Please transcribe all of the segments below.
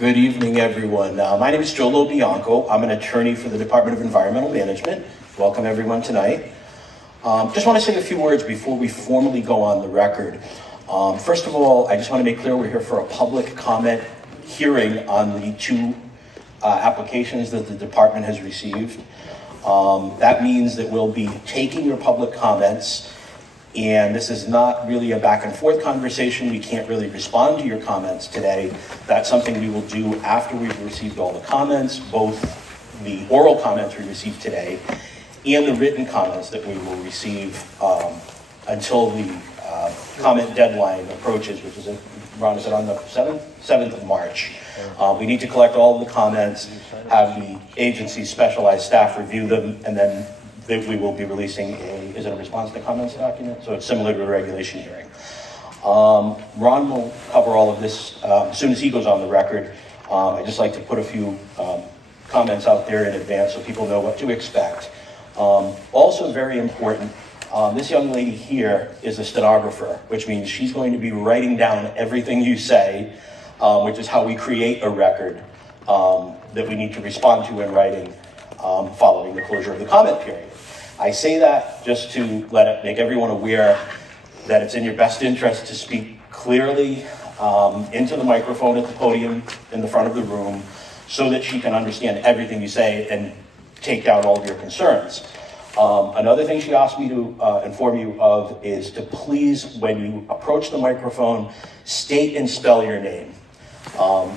Good evening, everyone. My name is Joe Lobianco. I'm an attorney for the Department of Environmental Management. Welcome, everyone, tonight. Just want to say a few words before we formally go on the record. First of all, I just want to make clear we're here for a public comment hearing on the two applications that the department has received. That means that we'll be taking your public comments, and this is not really a back and forth conversation. We can't really respond to your comments today. That's something we will do after we've received all the comments, both the oral comments we received today and the written comments that we will receive until the comment deadline approaches, which is, Ron, is it on the 7th of March? We need to collect all of the comments, have the agency's specialized staff review them, and then we will be releasing is it a response to comments document? So it's similar to a regulation hearing. Ron will cover all of this as soon as he goes on the record. I'd just like to put a few comments out there in advance so people know what to expect. Also very important, this young lady here is a stenographer, which means she's going to be writing down everything you say, which is how we create a record that we need to respond to in writing following the closure of the comment period. I say that just to make everyone aware that it's in your best interest to speak clearly into the microphone at the podium in the front of the room so that she can understand everything you say and take down all of your concerns. Another thing she asked me to inform you of is to please, when you approach the microphone, state and spell your name.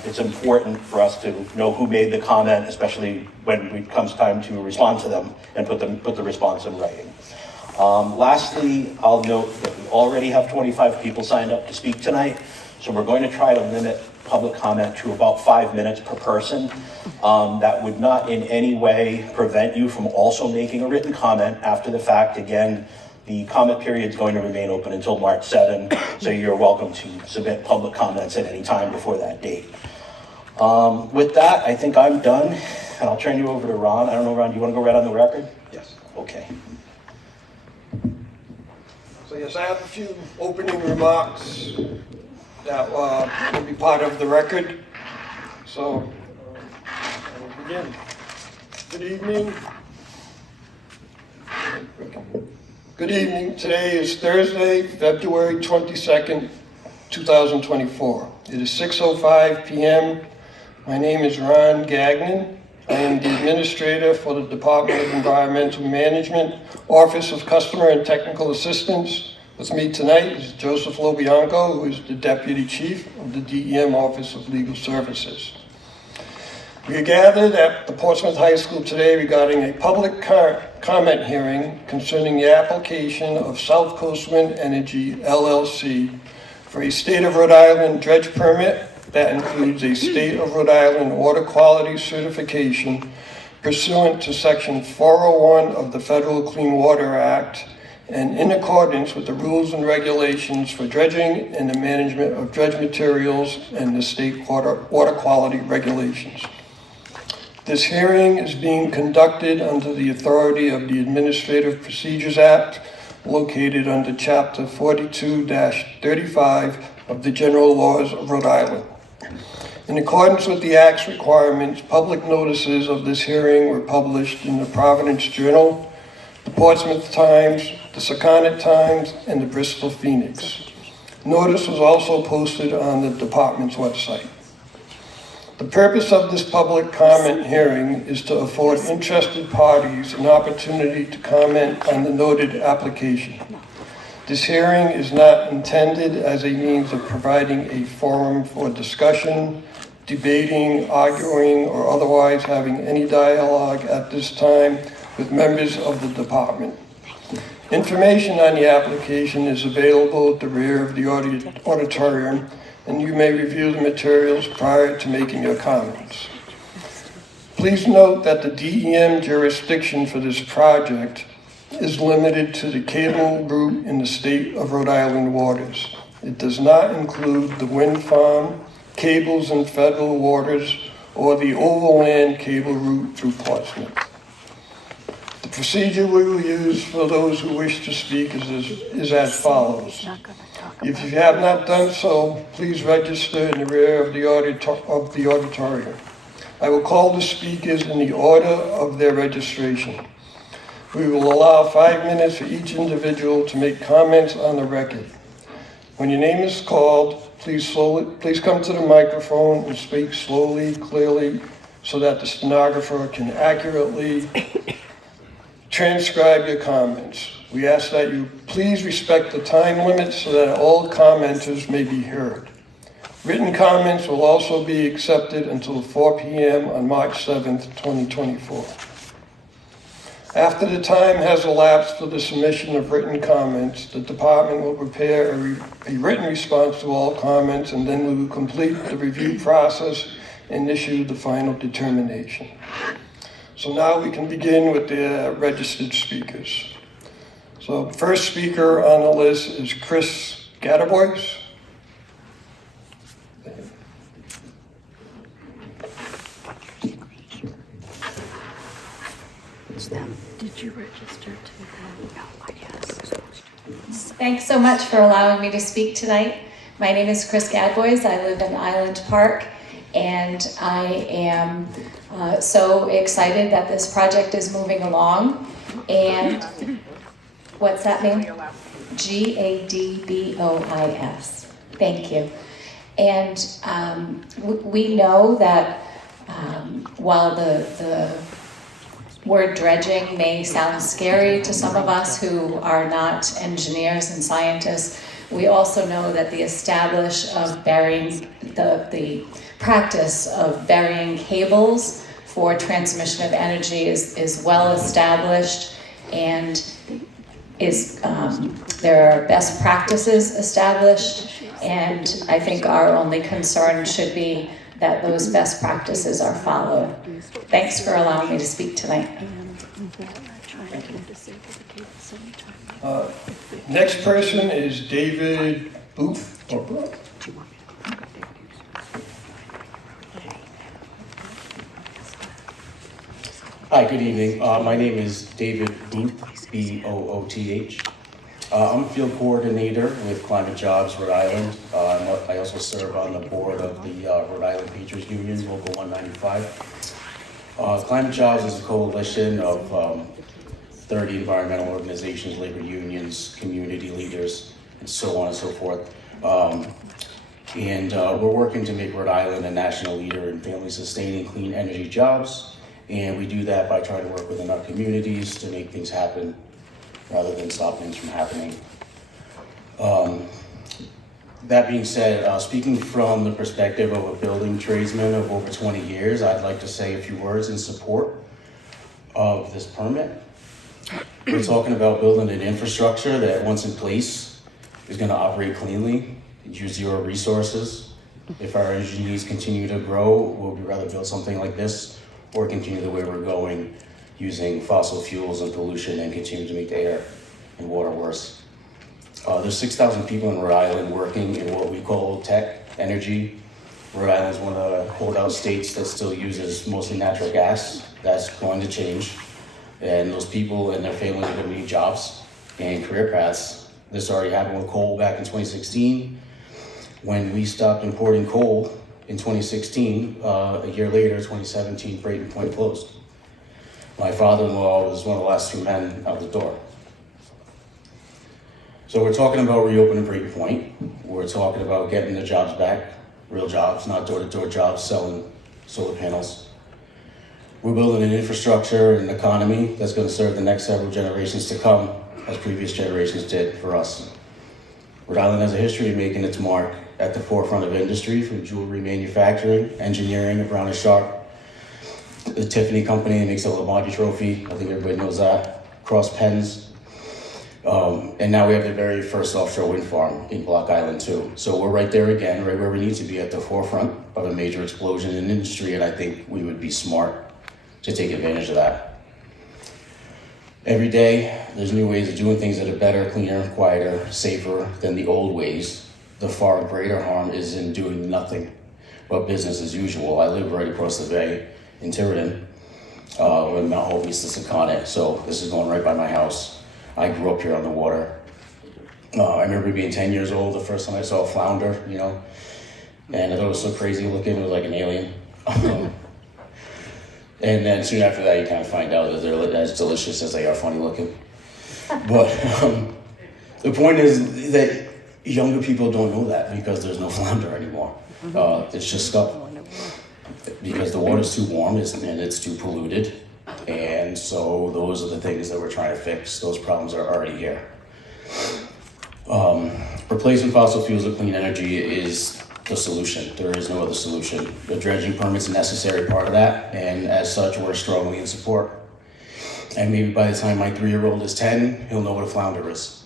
It's important for us to know who made the comment, especially when it comes time to respond to them and put the response in writing. Lastly, I'll note that we already have 25 people signed up to speak tonight, so we're going to try to limit public comment to about 5 minutes per person. That would not in any way prevent you from also making a written comment after the fact. Again, the comment period is going to remain open until March 7, so you're welcome to submit public comments at any time before that date. With that, I think I'm done, and I'll turn you over to Ron. I don't know, Ron, do you want to go right on the record? Yes. Okay. So yes, I have a few opening remarks that will be part of the record. So I will begin. Good evening. Good evening. Today is Thursday, February 22nd, 2024. It is 6:05 p.m. My name is Ron Gagnon. I am the administrator for the Department of Environmental Management, Office of Customer and Technical Assistance. With me tonight is Joseph Lobianco, who is the Deputy Chief of the DEM Office of Legal Services. We are gathered at the Portsmouth High School today regarding a public comment hearing concerning the application of SouthCoast Wind LLC for a State of Rhode Island dredge permit that includes a State of Rhode Island water quality certification pursuant to Section 401 of the Federal Clean Water Act and in accordance with the rules and regulations for dredging and the management of dredge materials and the state water quality regulations. This hearing is being conducted under the authority of the Administrative Procedures Act, located under Chapter 42-35 of the General Laws of Rhode Island. In accordance with the Act's requirements, public notices of this hearing were published in the Providence Journal, the Portsmouth Times, the Secundit Times, and the Bristol Phoenix. Notice was also posted on the department's website. The purpose of this public comment hearing is to afford interested parties an opportunity to comment on the noted application. This hearing is not intended as a means of providing a forum for discussion, debating, arguing, or otherwise having any dialogue at this time with members of the department. Information on the application is available at the rear of the auditorium, and you may review the materials prior to making your comments. Please note that the DEM jurisdiction for this project is limited to the cable route in the state of Rhode Island waters. It does not include the wind farm, cables in federal waters, or the overland cable route through Portsmouth. The procedure we will use for those who wish to speak is as follows. If you have not done so, please register in the rear of the auditorium. I will call the speakers in the order of their registration. We will allow 5 minutes for each individual to make comments on the record. When your name is called, please come to the microphone and speak slowly, clearly, so that the stenographer can accurately transcribe your comments. We ask that you please respect the time limit so that all commenters may be heard. Written comments will also be accepted until 4 p.m. on March 7th, 2024. After the time has elapsed for the submission of written comments, the department will prepare a written response to all comments, and then we will complete the review process and issue the final determination. So now we can begin with the registered speakers. So the first speaker on the list is Chris Gadbois. Did you register to? No, I guess. Thanks so much for allowing me to speak tonight. My name is Chris Gadbois. I live in Island Park, and I am so excited that this project is moving along. And what's that name? Gadbois. Thank you. And we know that while the word dredging may sound scary to some of us who are not engineers and scientists, we also know that the practice of burying cables for transmission of energy is well established, and there are best practices established, and I think our only concern should be that those best practices are followed. Thanks for allowing me to speak tonight. Next person is David Booth. Hi, good evening. My name is David Booth, B-O-O-T-H. I'm a field coordinator with Climate Jobs Rhode Island. I also serve on the board of the Rhode Island Teachers Union, Local 195. Climate Jobs is a coalition of 30 environmental organizations, labor unions, community leaders, and so on and so forth. We're working to make Rhode Island a national leader in family-sustaining clean energy jobs. And we do that by trying to work within our communities to make things happen rather than stop things from happening. That being said, speaking from the perspective of a building tradesman of over 20 years, I'd like to say a few words in support of this permit. We're talking about building an infrastructure that, once in place, is going to operate cleanly, use zero resources. If our energy needs continue to grow, would we rather build something like this or continue the way we're going, using fossil fuels and pollution, and continue to make the air and water worse? There's 6,000 people in Rhode Island working in what we call old tech energy. Rhode Island is one of the holdout states that still uses mostly natural gas. That's going to change. And those people and their families are going to need jobs and career paths. This already happened with coal back in 2016. When we stopped importing coal in 2016, a year later, 2017, Brayton Point closed. My father-in-law was one of the last two men out the door. So we're talking about reopening Brayton Point. We're talking about getting the jobs back, real jobs, not door-to-door jobs selling solar panels. We're building an infrastructure and an economy that's going to serve the next several generations to come, as previous generations did for us. Rhode Island has a history of making its mark at the forefront of industry, from jewelry manufacturing, engineering, and Brown & Sharp, the Tiffany company that makes the Lamont Trophy. I think everybody knows that. Cross Pens. And now we have the very first offshore wind farm in Block Island too. So we're right there again, right where we need to be, at the forefront of a major explosion in industry, and I think we would be smart to take advantage of that. Every day, there's new ways of doing things that are better, cleaner, quieter, safer than the old ways. The far greater harm is in doing nothing but business as usual. I live right across the bay in Tiverton, in Mount Hope, east of Secaucus, so this is going right by my house. I grew up here on the water. I remember being 10 years old the first time I saw a flounder, you know, and I thought it was so crazy looking. It was like an alien. And then soon after that, you kind of find out that they're as delicious as they are funny looking. But the point is that younger people don't know that because there's no flounder anymore. It's just stuff because the water's too warm and it's too polluted. And so those are the things that we're trying to fix. Those problems are already here. Replacing fossil fuels with clean energy is the solution. There is no other solution. The dredging permit's a necessary part of that, and as such, we're strongly in support. And maybe by the time my 3-year-old is 10, he'll know what a flounder is.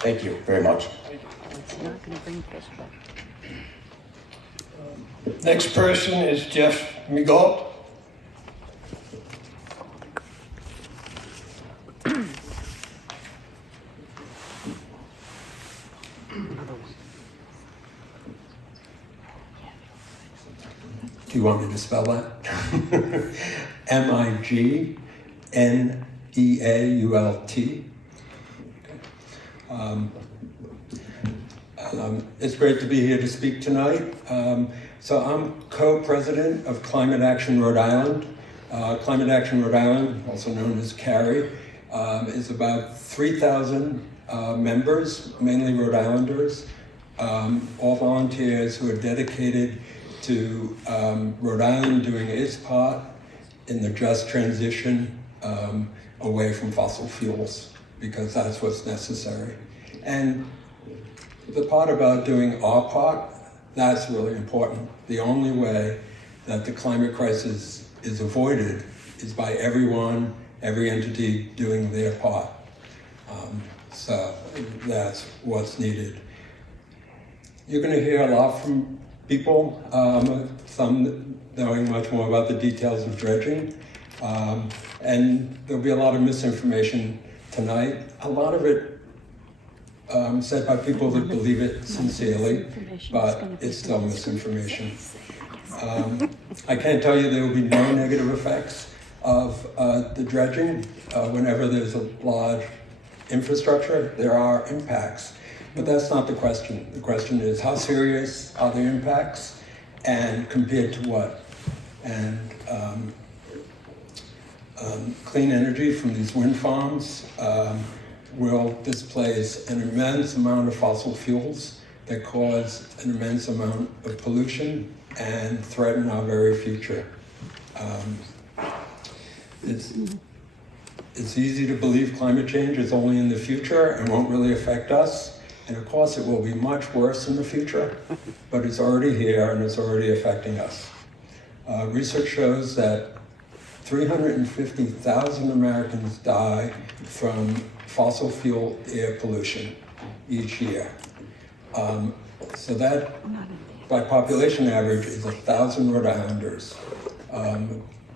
Thank you very much. It's not gonna bring fish back. Next person is Jeff Migault. Do you want me to spell that? Migneault. It's great to be here to speak tonight. So I'm co-president of Climate Action Rhode Island. Climate Action Rhode Island, also known as CARI, is about 3,000 members, mainly Rhode Islanders, all volunteers who are dedicated to Rhode Island doing its part in the just transition away from fossil fuels, because that's what's necessary. And the part about doing our part, that's really important. The only way that the climate crisis is avoided is by everyone, every entity doing their part. So that's what's needed. You're going to hear a lot from people, some knowing much more about the details of dredging, and there'll be a lot of misinformation tonight. A lot of it said by people that believe it sincerely, but it's still misinformation. I can't tell you there will be no negative effects of the dredging. Whenever there's a large infrastructure, there are impacts. But that's not the question. The question is, how serious are the impacts and compared to what? And clean energy from these wind farms will displace an immense amount of fossil fuels that cause an immense amount of pollution and threaten our very future. It's easy to believe climate change is only in the future and won't really affect us. And of course, it will be much worse in the future, but it's already here and it's already affecting us. Research shows that 350,000 Americans die from fossil fuel air pollution each year. So that, by population average, is 1,000 Rhode Islanders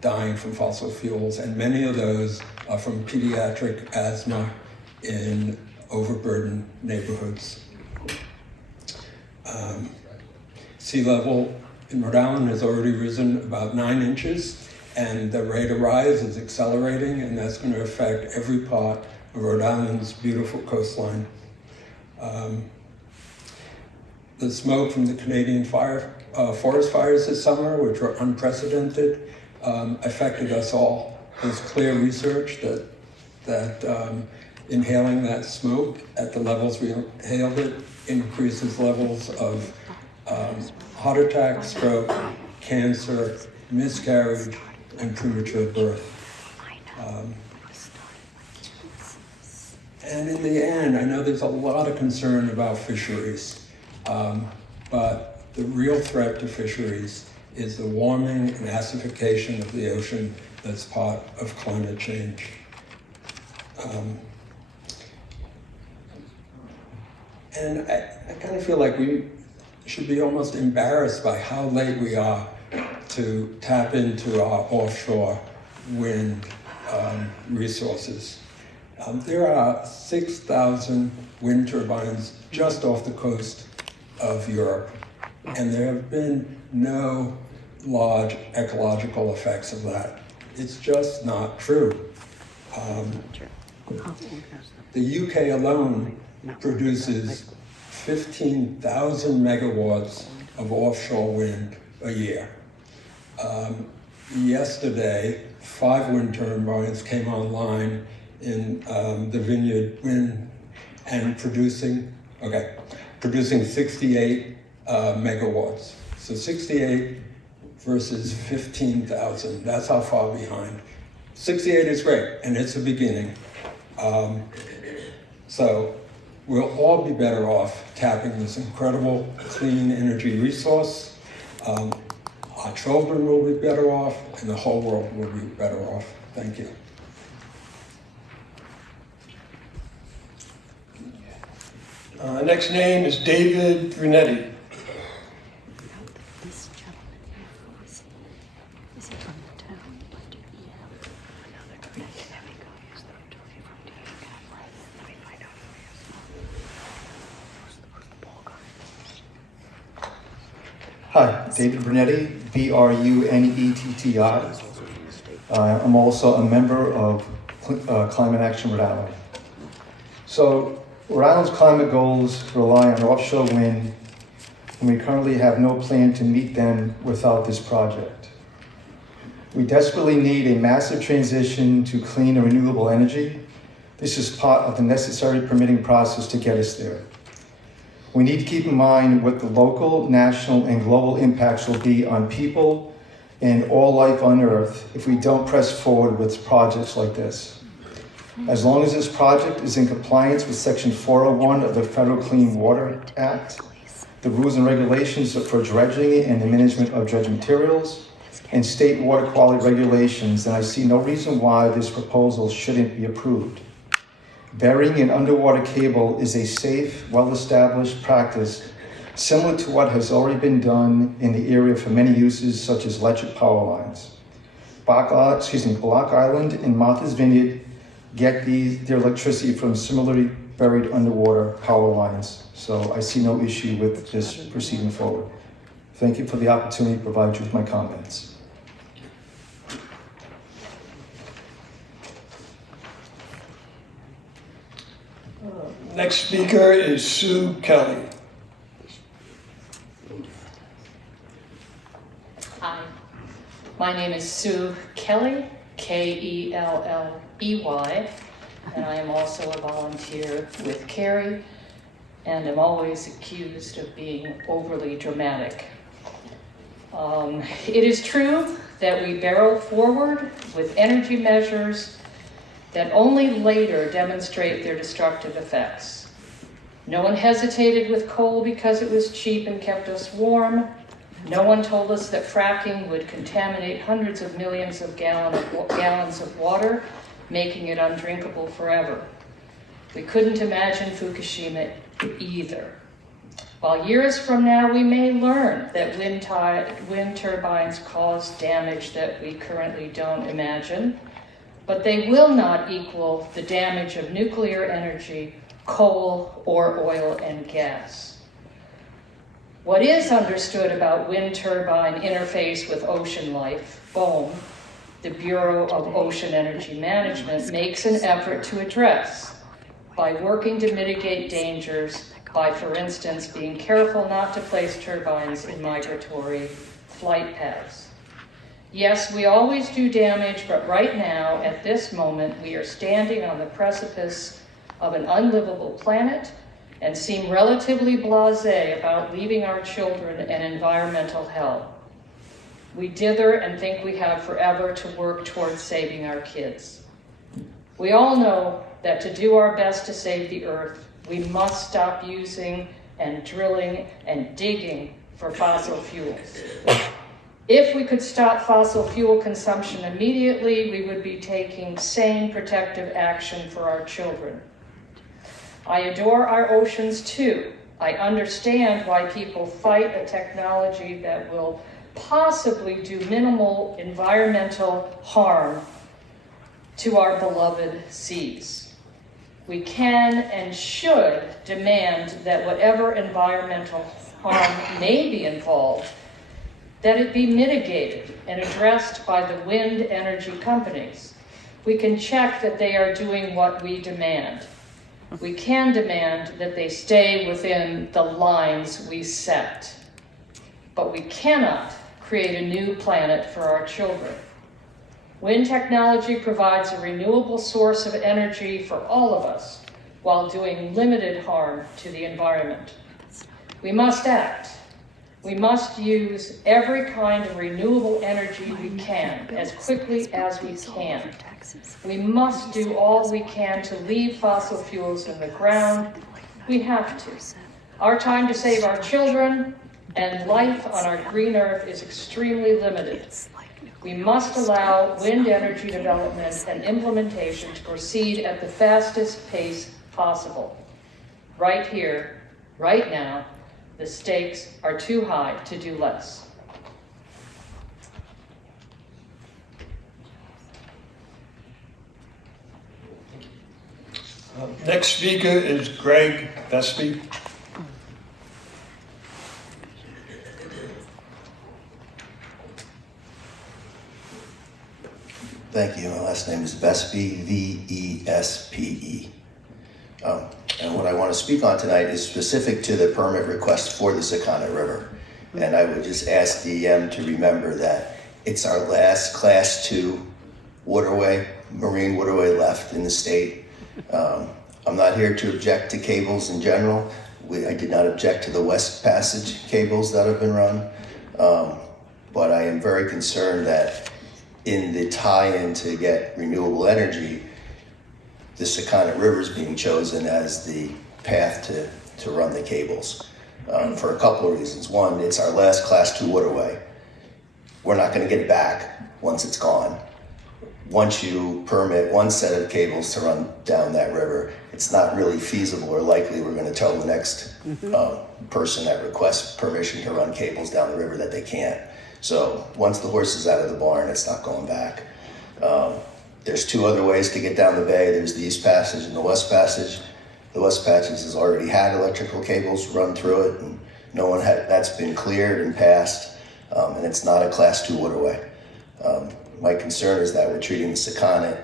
dying from fossil fuels, and many of those are from pediatric asthma in overburdened neighborhoods. Sea level in Rhode Island has already risen about 9 inches, and the rate of rise is accelerating, and that's going to affect every part of Rhode Island's beautiful coastline. The smoke from the Canadian forest fires this summer, which were unprecedented, affected us all. There's clear research that inhaling that smoke at the levels we inhaled it increases levels of heart attack, stroke, cancer, miscarriage, and premature birth. And in the end, I know there's a lot of concern about fisheries, but the real threat to fisheries is the warming and acidification of the ocean that's part of climate change. And I kind of feel like we should be almost embarrassed by how late we are to tap into our offshore wind resources. There are 6,000 wind turbines just off the coast of Europe, and there have been no large ecological effects of that. It's just not true. The UK alone produces 15,000 megawatts of offshore wind a year. Yesterday, 5 wind turbines came online in the Vineyard Wind and producing 68 megawatts. So 68 versus 15,000, that's how far behind. 68 is great, and it's a beginning. So we'll all be better off tapping this incredible clean energy resource. Our children will be better off, and the whole world will be better off. Thank you. Next name is David Brunetti. This gentleman here, who is he from the town? DEM. Another guy. There we go. Here's the attorney from DEM. Let me find out who he is. Who's the ball guy? Hi, David Brunetti, Brunetti. I'm also a member of Climate Action Rhode Island. So, Rhode Island's climate goals rely on offshore wind, and we currently have no plan to meet them without this project. We desperately need a massive transition to clean and renewable energy. This is part of the necessary permitting process to get us there. We need to keep in mind what the local, national, and global impacts will be on people and all life on Earth if we don't press forward with projects like this. As long as this project is in compliance with Section 401 of the Federal Clean Water Act, the rules and regulations for dredging and the management of dredge materials, and state water quality regulations, then I see no reason why this proposal shouldn't be approved. Burying an underwater cable is a safe, well-established practice similar to what has already been done in the area for many uses such as electric power lines. Block Island and Martha's Vineyard get their electricity from similarly buried underwater power lines. So I see no issue with this proceeding forward. Thank you for the opportunity to provide you with my comments. Next speaker is Sue Kelly. Hi, my name is Sue Kelly, Kelley, and I am also a volunteer with Carrie, and am always accused of being overly dramatic. It is true that we barrel forward with energy measures that only later demonstrate their destructive effects. No one hesitated with coal because it was cheap and kept us warm. No one told us that fracking would contaminate hundreds of millions of gallons of water, making it undrinkable forever. We couldn't imagine Fukushima either. While years from now we may learn that wind turbines cause damage that we currently don't imagine, but they will not equal the damage of nuclear energy, coal, or oil and gas. What is understood about wind turbine interface with ocean life, BOEM, the Bureau of Ocean Energy Management, makes an effort to address by working to mitigate dangers by, for instance, being careful not to place turbines in migratory flight paths. Yes, we always do damage, but right now, at this moment, we are standing on the precipice of an unlivable planet and seem relatively blasé about leaving our children an environmental hell. We dither and think we have forever to work towards saving our kids. We all know that to do our best to save the Earth, we must stop using and drilling and digging for fossil fuels. If we could stop fossil fuel consumption immediately, we would be taking sane protective action for our children. I adore our oceans too. I understand why people fight a technology that will possibly do minimal environmental harm to our beloved seas. We can and should demand that whatever environmental harm may be involved, that it be mitigated and addressed by the wind energy companies. We can check that they are doing what we demand. We can demand that they stay within the lines we set. But we cannot create a new planet for our children. Wind technology provides a renewable source of energy for all of us while doing limited harm to the environment. We must act. We must use every kind of renewable energy we can as quickly as we can. We must do all we can to leave fossil fuels in the ground. We have to. Our time to save our children and life on our green earth is extremely limited. We must allow wind energy development and implementation to proceed at the fastest pace possible. Right here, right now, the stakes are too high to do less. Next speaker is Greg Vespi. Thank you. My last name is Vespe, V-E-S-P-E. And what I want to speak on tonight is specific to the permit request for the Secana River. And I would just ask DEM to remember that it's our last Class 2 waterway, marine waterway left in the state. I'm not here to object to cables in general. I did not object to the West Passage cables that have been run. But I am very concerned that in the tie-in to get renewable energy, the Secana River is being chosen as the path to run the cables for a couple of reasons. One, it's our last Class 2 waterway. We're not going to get it back once it's gone. Once you permit one set of cables to run down that river, it's not really feasible or likely we're going to tell the next person that requests permission to run cables down the river that they can't. So once the horse is out of the barn, it's not going back. There's two other ways to get down the bay. There's the East Passage and the West Passage. The West Passage has already had electrical cables run through it, and that's been cleared and passed, and it's not a Class 2 waterway. My concern is that we're treating the Secana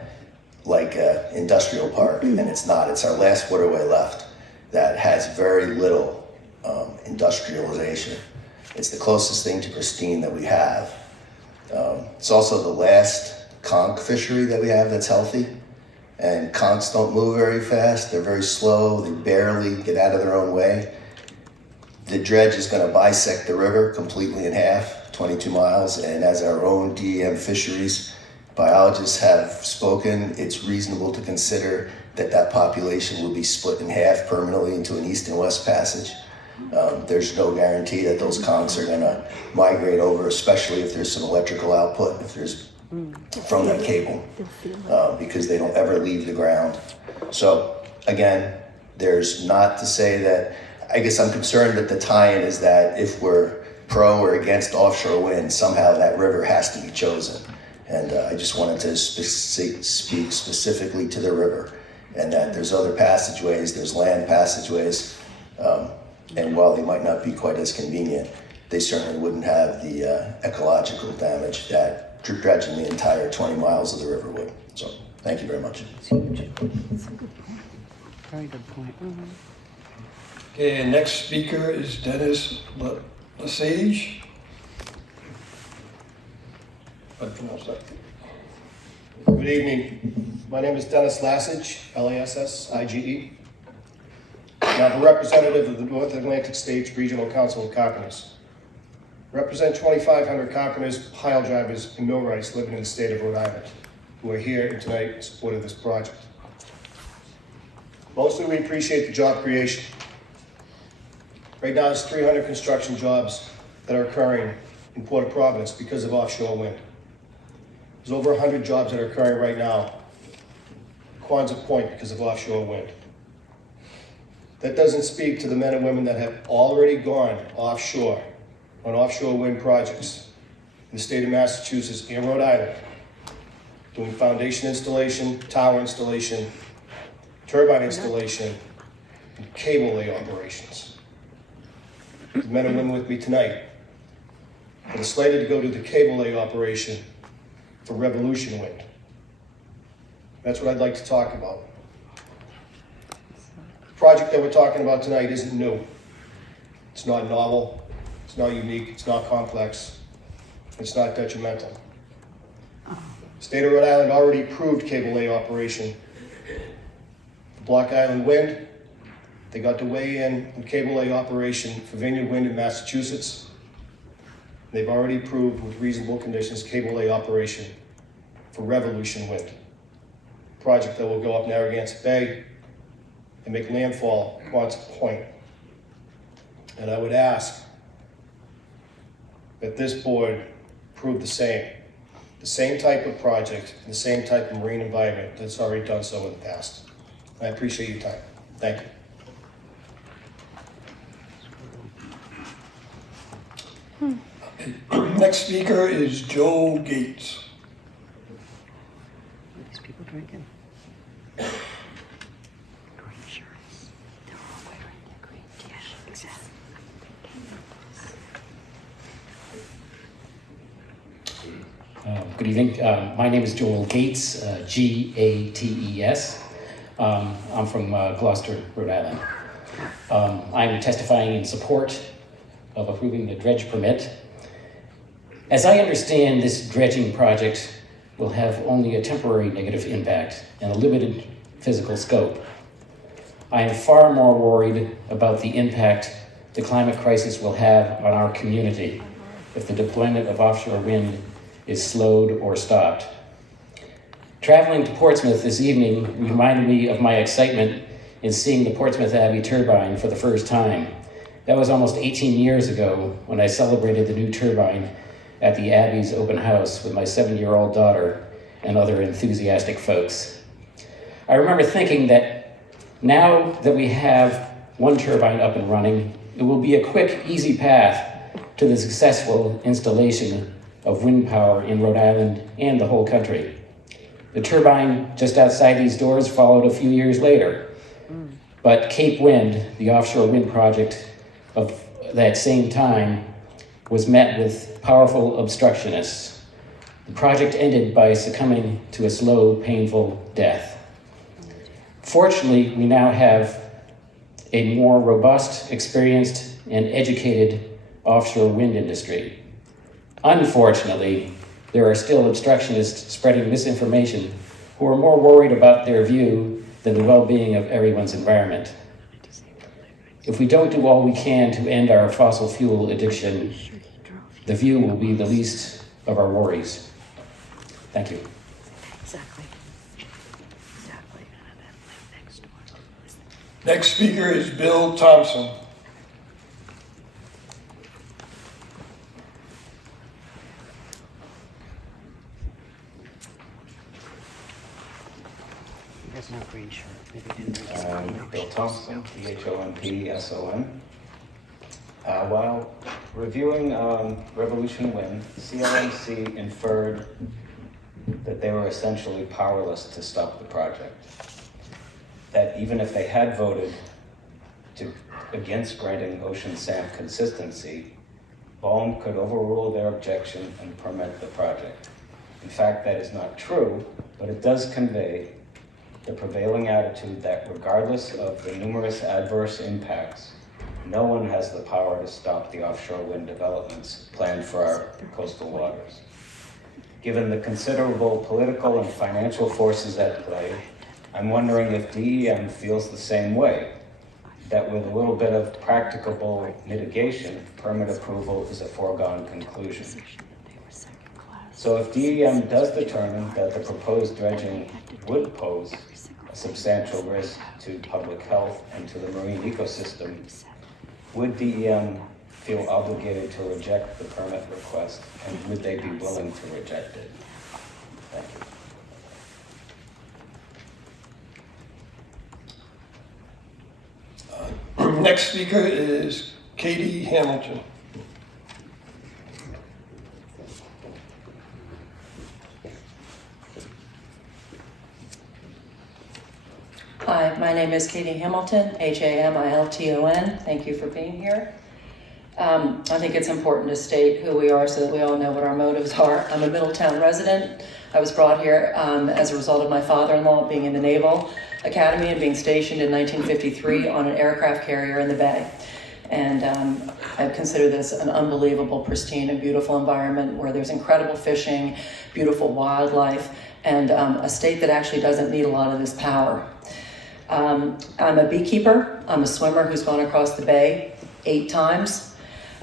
like an industrial park, and it's not. It's our last waterway left that has very little industrialization. It's the closest thing to pristine that we have. It's also the last conch fishery that we have that's healthy. And conchs don't move very fast. They're very slow. They barely get out of their own way. The dredge is going to bisect the river completely in half, 22 miles. And as our own DEM fisheries biologists have spoken, it's reasonable to consider that that population will be split in half permanently into an East and West Passage. There's no guarantee that those conchs are going to migrate over, especially if there's some electrical output, if there's from that cable, because they don't ever leave the ground. So again, there's not to say that, I guess I'm concerned that the tie-in is that if we're pro or against offshore wind, somehow that river has to be chosen. And I just wanted to speak specifically to the river, and that there's other passageways, there's land passageways, and while they might not be quite as convenient, they certainly wouldn't have the ecological damage that dredging the entire 20 miles of the river would. So, thank you very much. Very good point. Okay, and next speaker is Dennis Lesage. I pronounced that. Good evening. My name is Dennis Lassage, L-A-S-S-I-G-E. And I'm a representative of the North Atlantic States Regional Council of Carpenters. Represent 2,500 carpenters, pile drivers, and millwrights living in the state of Rhode Island who are here tonight in support of this project. Mostly we appreciate the job creation. Right now there's 300 construction jobs that are occurring in Port-au-Providence because of offshore wind. There's over 100 jobs that are occurring right now at Quonset Point because of offshore wind. That doesn't speak to the men and women that have already gone offshore on offshore wind projects in the state of Massachusetts and Rhode Island, doing foundation installation, tower installation, turbine installation, and cable lay operations. The men and women with me tonight that are slated to go to the cable lay operation for Revolution Wind. That's what I'd like to talk about. The project that we're talking about tonight isn't new. It's not novel, it's not unique, it's not complex, it's not detrimental. State of Rhode Island already approved cable lay operation. Block Island Wind, they got to weigh in on cable lay operation for Vineyard Wind in Massachusetts. They've already approved with reasonable conditions cable lay operation for Revolution Wind, project that will go up Narragansett Bay and make landfall at Quonset Point. And I would ask that this board approve the same type of project, the same type of marine environment that's already done so in the past. I appreciate your time. Thank you. Next speaker is Joe Gates. These people drinking. Green shirts. They're all wearing their green t-shirts. Exactly. Good evening. My name is Joel Gates, G-A-T-E-S. I'm from Gloucester, Rhode Island. I'm testifying in support of approving the dredge permit. As I understand, this dredging project will have only a temporary negative impact and a limited physical scope. I am far more worried about the impact the climate crisis will have on our community if the deployment of offshore wind is slowed or stopped. Traveling to Portsmouth this evening reminded me of my excitement in seeing the Portsmouth Abbey turbine for the first time. That was almost 18 years ago when I celebrated the new turbine at the Abbey's open house with my 7-year-old daughter and other enthusiastic folks. I remember thinking that now that we have one turbine up and running, it will be a quick, easy path to the successful installation of wind power in Rhode Island and the whole country. The turbine just outside these doors followed a few years later. But Cape Wind, the offshore wind project of that same time, was met with powerful obstructionists. The project ended by succumbing to a slow, painful death. Fortunately, we now have a more robust, experienced, and educated offshore wind industry. Unfortunately, there are still obstructionists spreading misinformation who are more worried about their view than the well-being of everyone's environment. If we don't do all we can to end our fossil fuel addiction, the view will be the least of our worries. Thank you. Exactly. Exactly. And then live next door. Next speaker is Bill Thompson. He has no green shirt. Maybe he didn't drink his green Bill Thompson, T-H-O-M-P-S-O-N. While reviewing Revolution Wind, CLMC inferred that they were essentially powerless to stop the project. That even if they had voted against granting ocean sand consistency, BOEM could overrule their objection and permit the project. In fact, that is not true, but it does convey the prevailing attitude that regardless of the numerous adverse impacts, no one has the power to stop the offshore wind developments planned for our coastal waters. Given the considerable political and financial forces at play, I'm wondering if DEM feels the same way, that with a little bit of practicable mitigation, permit approval is a foregone conclusion. So if DEM does determine that the proposed dredging would pose a substantial risk to public health and to the marine ecosystem, would DEM feel obligated to reject the permit request, and would they be willing to reject it? Thank you. Next speaker is Katie Hamilton. Hi, my name is Katie Hamilton, Hamilton. Thank you for being here. I think it's important to state who we are so that we all know what our motives are. I'm a Middletown resident. I was brought here as a result of my father-in-law being in the Naval Academy and being stationed in 1953 on an aircraft carrier in the Bay. And I consider this an unbelievable, pristine, and beautiful environment where there's incredible fishing, beautiful wildlife, and a state that actually doesn't need a lot of this power. I'm a beekeeper. I'm a swimmer who's gone across the bay 8 times.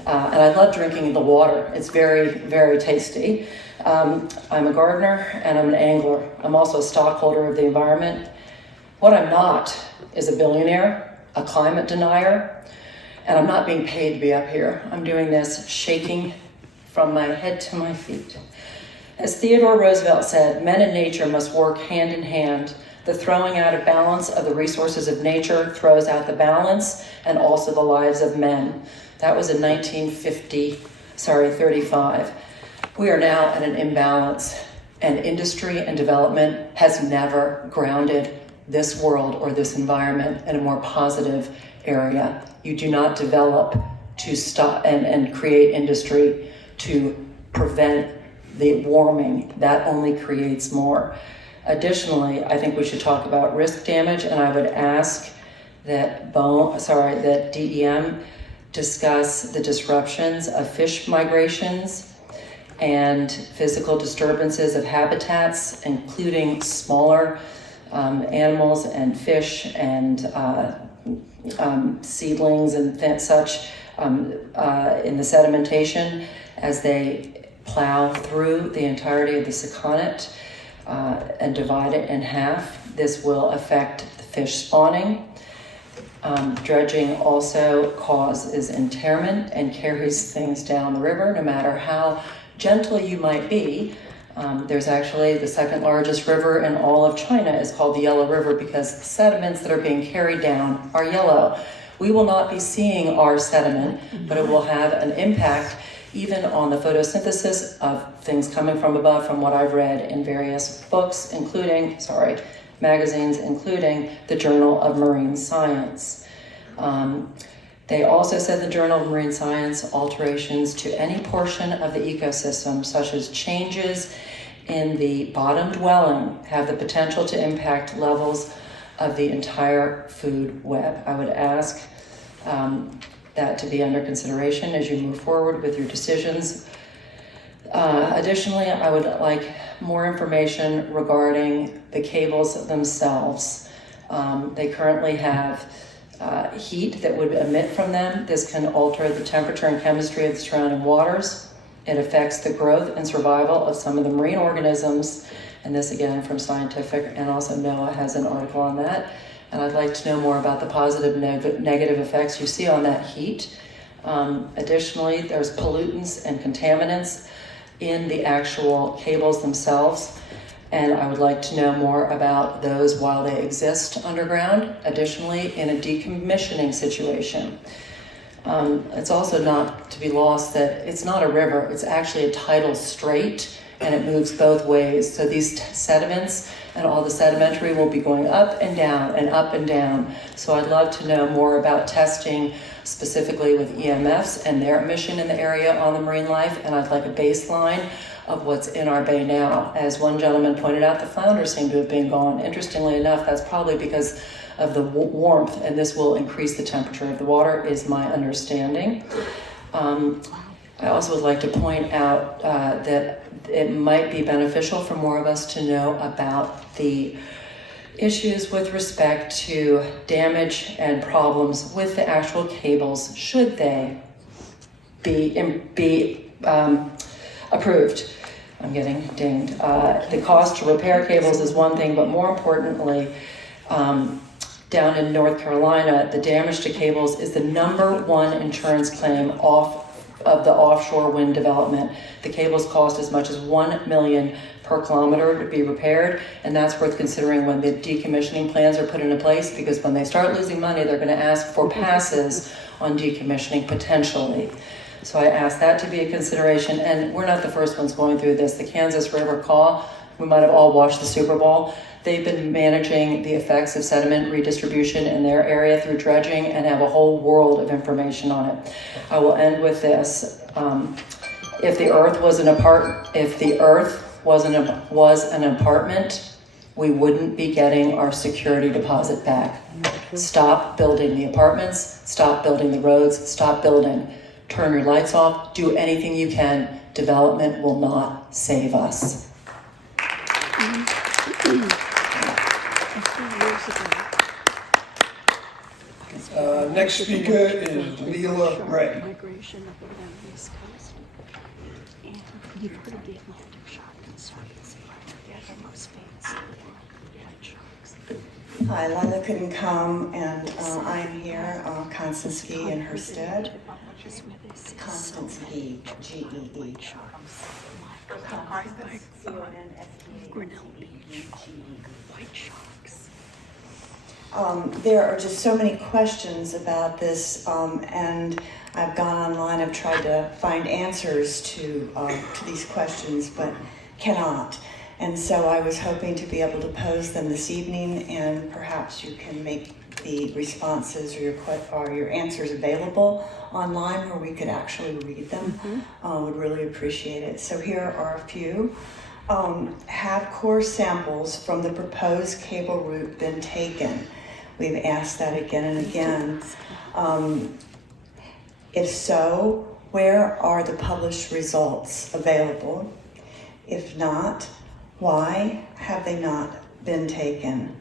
And I love drinking the water. It's very, very tasty. I'm a gardener and I'm an angler. I'm also a stockholder of the environment. What I'm not is a billionaire, a climate denier, and I'm not being paid to be up here. I'm doing this shaking from my head to my feet. As Theodore Roosevelt said, men and nature must work hand in hand. The throwing out of balance of the resources of nature throws out the balance and also the lives of men. That was in 1935. We are now at an imbalance, and industry and development has never grounded this world or this environment in a more positive area. You do not develop to stop and create industry to prevent the warming. That only creates more. Additionally, I think we should talk about risk damage, and I would ask that DEM discuss the disruptions of fish migrations and physical disturbances of habitats, including smaller animals and fish and seedlings and such in the sedimentation as they plow through the entirety of the Sakonnet and divide it in half. This will affect the fish spawning. Dredging also causes interment and carries things down the river, no matter how gentle you might be. There's actually the second largest river in all of China is called the Yellow River because the sediments that are being carried down are yellow. We will not be seeing our sediment, but it will have an impact even on the photosynthesis of things coming from above, from what I've read in various books, magazines, including the Journal of Marine Science. They also said the Journal of Marine Science alterations to any portion of the ecosystem, such as changes in the bottom dwelling, have the potential to impact levels of the entire food web. I would ask that to be under consideration as you move forward with your decisions. Additionally, I would like more information regarding the cables themselves. They currently have heat that would emit from them. This can alter the temperature and chemistry of the surrounding waters. It affects the growth and survival of some of the marine organisms. And this again from Scientific, and also NOAA has an article on that. And I'd like to know more about the positive negative effects you see on that heat. Additionally, there's pollutants and contaminants in the actual cables themselves. And I would like to know more about those while they exist underground. Additionally, in a decommissioning situation. It's also not to be lost that it's not a river, it's actually a tidal strait, and it moves both ways. So these sediments and all the sedimentary will be going up and down and up and down. So I'd love to know more about testing specifically with EMFs and their emission in the area on the marine life, and I'd like a baseline of what's in our bay now. As one gentleman pointed out, the flounders seem to have been gone. Interestingly enough, that's probably because of the warmth, and this will increase the temperature of the water, is my understanding. I also would like to point out that it might be beneficial for more of us to know about the issues with respect to damage and problems with the actual cables, should they be approved. I'm getting dinged. The cost to repair cables is one thing, but more importantly, down in North Carolina, the damage to cables is the #1 insurance claim off of the offshore wind development. The cables cost as much as $1 million per kilometer to be repaired, and that's worth considering when the decommissioning plans are put into place, because when they start losing money, they're going to ask for passes on decommissioning potentially. So I ask that to be a consideration, and we're not the first ones going through this. The Kansas River Caw, we might have all watched the Super Bowl. They've been managing the effects of sediment redistribution in their area through dredging and have a whole world of information on it. I will end with this. If the earth was an apartment, we wouldn't be getting our security deposit back. Stop building the apartments, stop building the roads, stop building. Turn your lights off, do anything you can. Development will not save us. Next speaker is Leela Ray. Migration up and down the East Coast. And you've heard of the Atlantic shark and sharks. They're the most famous in the world. White sharks. Hi, Lila couldn't come, and I'm here, Constance Gee in her stead. Constance Gee, G-E-E. Constance, Grinnell Beach. White sharks. There are just so many questions about this, and I've gone online, I've tried to find answers to these questions, but cannot. And so I was hoping to be able to pose them this evening, and perhaps you can make the responses or your answers available online where we could actually read them. Would really appreciate it. So here are a few. Have core samples from the proposed cable route been taken? We've asked that again and again. If so, where are the published results available? If not, why have they not been taken?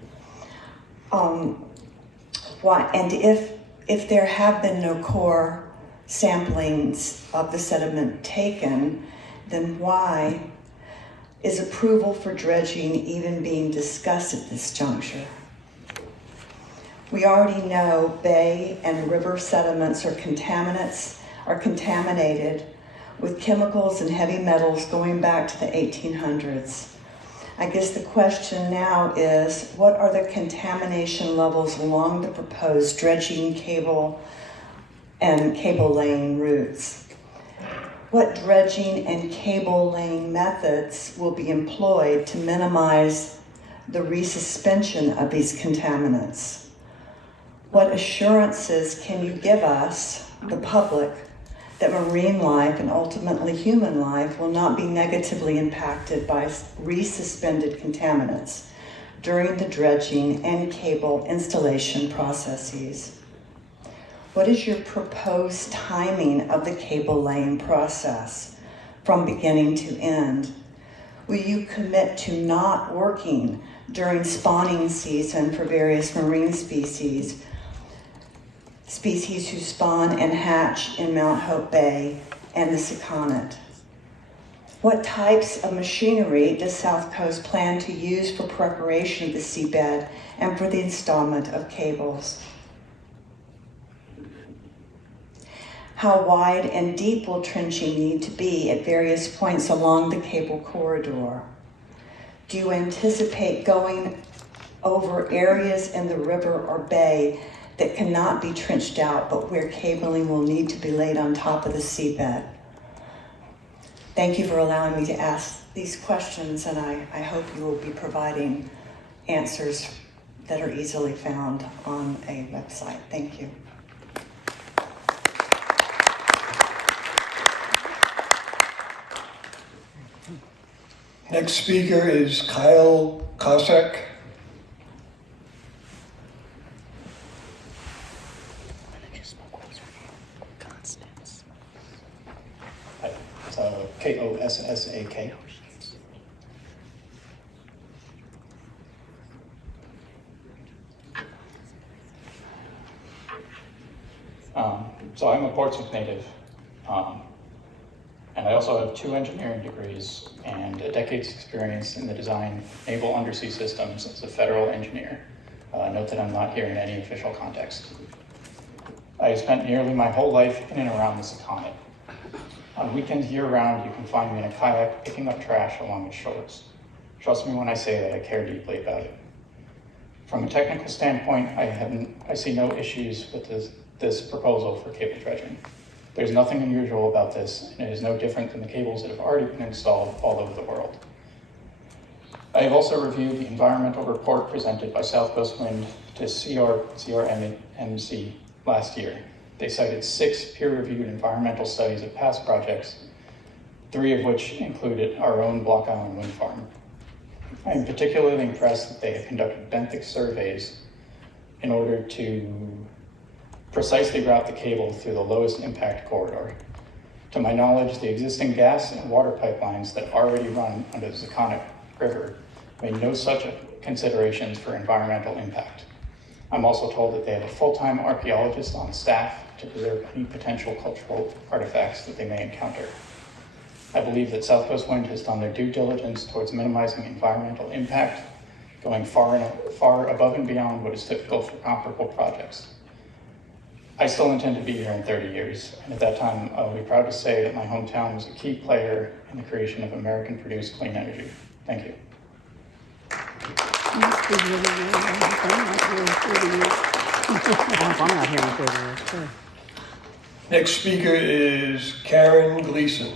Why, and if there have been no core samplings of the sediment taken, then why is approval for dredging even being discussed at this juncture? We already know bay and river sediments are contaminated with chemicals and heavy metals going back to the 1800s. I guess the question now is, what are the contamination levels along the proposed dredging cable and cable laying routes? What dredging and cable laying methods will be employed to minimize the resuspension of these contaminants? What assurances can you give us, the public, that marine life and ultimately human life will not be negatively impacted by resuspended contaminants during the dredging and cable installation processes? What is your proposed timing of the cable laying process from beginning to end? Will you commit to not working during spawning season for various marine species who spawn and hatch in Mount Hope Bay and the Sakonnet? What types of machinery does South Coast plan to use for preparation of the seabed and for the installment of cables? How wide and deep will trenching need to be at various points along the cable corridor? Do you anticipate going over areas in the river or bay that cannot be trenched out, but where cabling will need to be laid on top of the seabed? Thank you for allowing me to ask these questions, and I hope you will be providing answers that are easily found on a website. Thank you. Next speaker is Kyle Kosek. Constance. K-O-S-S-A-K. So I'm a Portsmouth native, and I also have 2 engineering degrees and a decade's experience in the design of naval undersea systems as a federal engineer. Note that I'm not here in any official context. I have spent nearly my whole life in and around the Sakonnet. On weekends year-round, you can find me in a kayak picking up trash along its shores. Trust me when I say that I care deeply about it. From a technical standpoint, I see no issues with this proposal for cable dredging. There's nothing unusual about this, and it is no different than the cables that have already been installed all over the world. I have also reviewed the environmental report presented by SouthCoast Wind to CRMC last year. They cited 6 peer-reviewed environmental studies of past projects 3 of which included our own Block Island wind farm. I am particularly impressed that they have conducted benthic surveys in order to precisely route the cable through the lowest impact corridor. To my knowledge, the existing gas and water pipelines that already run under the Secana River made no such considerations for environmental impact. I'm also told that they have a full-time archaeologist on staff to preserve any potential cultural artifacts that they may encounter. I believe that SouthCoast Wind has done their due diligence towards minimizing environmental impact, going far above and beyond what is typical for comparable projects. I still intend to be here in 30 years, and at that time, I'll be proud to say that my hometown was a key player in the creation of American-produced clean energy. Thank you. Must be really, really long. I'm not here in 30 years. I'm not here in 30 years, too. Next speaker is Karen Gleason.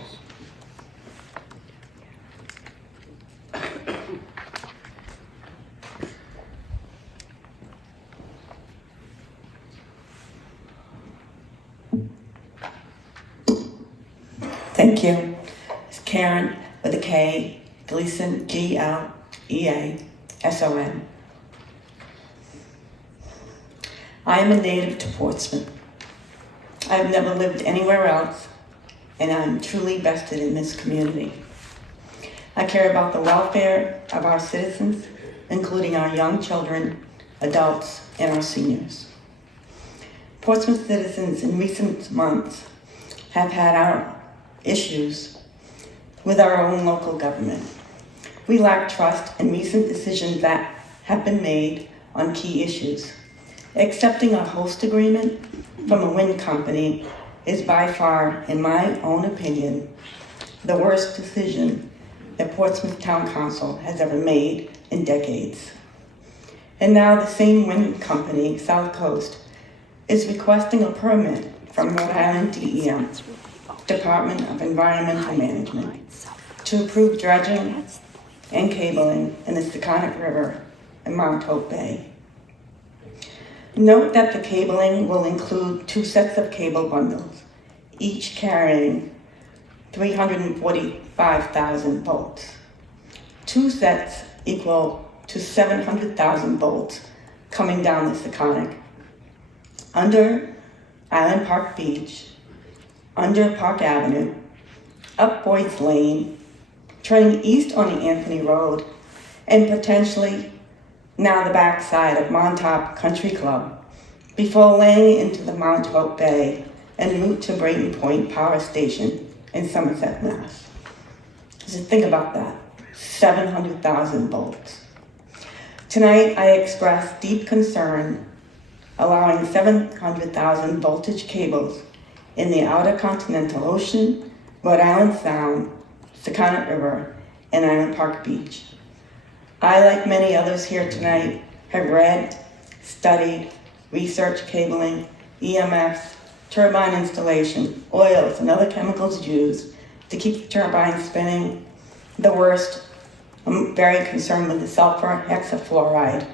Thank you. It's Karen with a K, Gleason, Gleason. I am a native to Portsmouth. I have never lived anywhere else, and I'm truly vested in this community. I care about the welfare of our citizens, including our young children, adults, and our seniors. Portsmouth citizens in recent months have had our issues with our own local government. We lack trust in recent decisions that have been made on key issues. Accepting a host agreement from a wind company is by far, in my own opinion, the worst decision that Portsmouth Town Council has ever made in decades. And now the same wind company, SouthCoast, is requesting a permit from Rhode Island DEM, Department of Environmental Management, to approve dredging and cabling in the Secana River and Mount Hope Bay. Note that the cabling will include 2 sets of cable bundles, each carrying 345,000 volts. 2 sets equal to 700,000 volts coming down the Secana, under Island Park Beach, under Park Avenue, up Boyd's Lane, turning east on the Anthony Road, and potentially now the backside of Montauk Country Club, before laying into the Mount Hope Bay en route to Brayton Point Power Station in Somerset, Mass. Just think about that, 700,000 volts. Tonight, I express deep concern allowing 700,000 voltage cables in the outer continental ocean, Rhode Island Sound, Secana River, and Island Park Beach. I, like many others here tonight, have read, studied, researched cabling, EMFs, turbine installation, oils, and other chemicals used to keep the turbine spinning. The worst, I'm very concerned with the sulfur hexafluoride.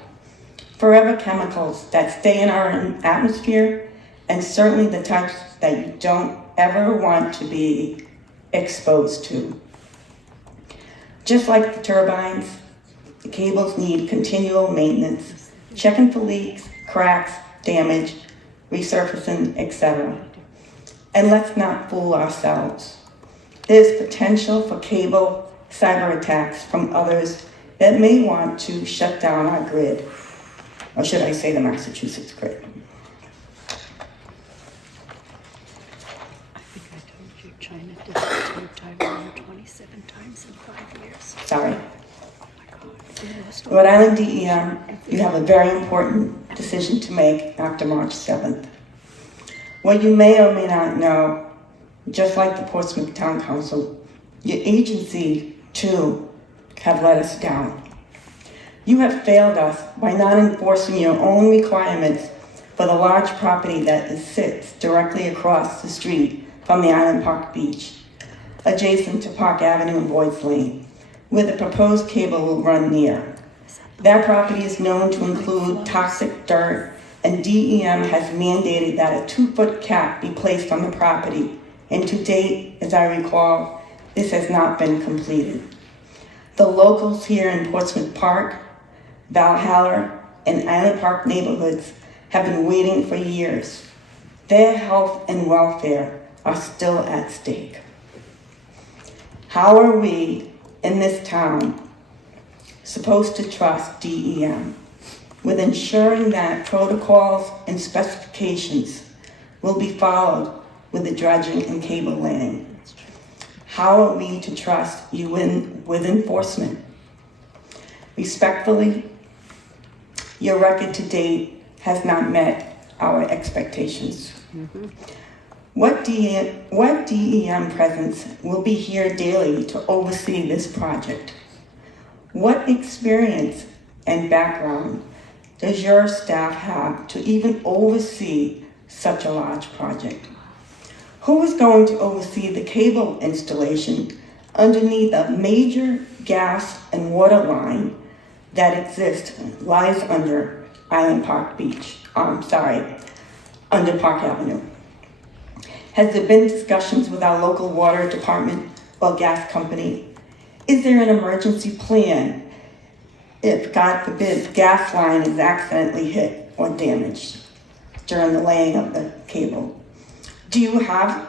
Forever chemicals that stay in our atmosphere, and certainly the types that you don't ever want to be exposed to. Just like the turbines, the cables need continual maintenance, checking for leaks, cracks, damage, resurfacing, etc. And let's not fool ourselves. There's potential for cable cyber attacks from others that may want to shut down our grid, or should I say the Massachusetts grid. I think I told you China did it to Taiwan 27 times in 5 years. Sorry. Oh my God. Rhode Island DEM, you have a very important decision to make after March 7th. What you may or may not know, just like the Portsmouth Town Council, your agency, too, have let us down. You have failed us by not enforcing your own requirements for the large property that sits directly across the street from the Island Park Beach, adjacent to Park Avenue and Boyd's Lane, where the proposed cable will run near. That property is known to include toxic dirt, and DEM has mandated that a 2-foot cap be placed on the property. And to date, as I recall, this has not been completed. The locals here in Portsmouth Park, Valhalla, and Island Park neighborhoods have been waiting for years. Their health and welfare are still at stake. How are we in this town supposed to trust DEM with ensuring that protocols and specifications will be followed with the dredging and cable laying? How are we to trust you with enforcement? Respectfully, your record to date has not met our expectations. What DEM presence will be here daily to oversee this project? What experience and background does your staff have to even oversee such a large project? Who is going to oversee the cable installation underneath a major gas and water line that lies under Island Park Beach? Under Park Avenue. Has there been discussions with our local water department or gas company? Is there an emergency plan if, God forbid, the gas line is accidentally hit or damaged during the laying of the cable? Do you have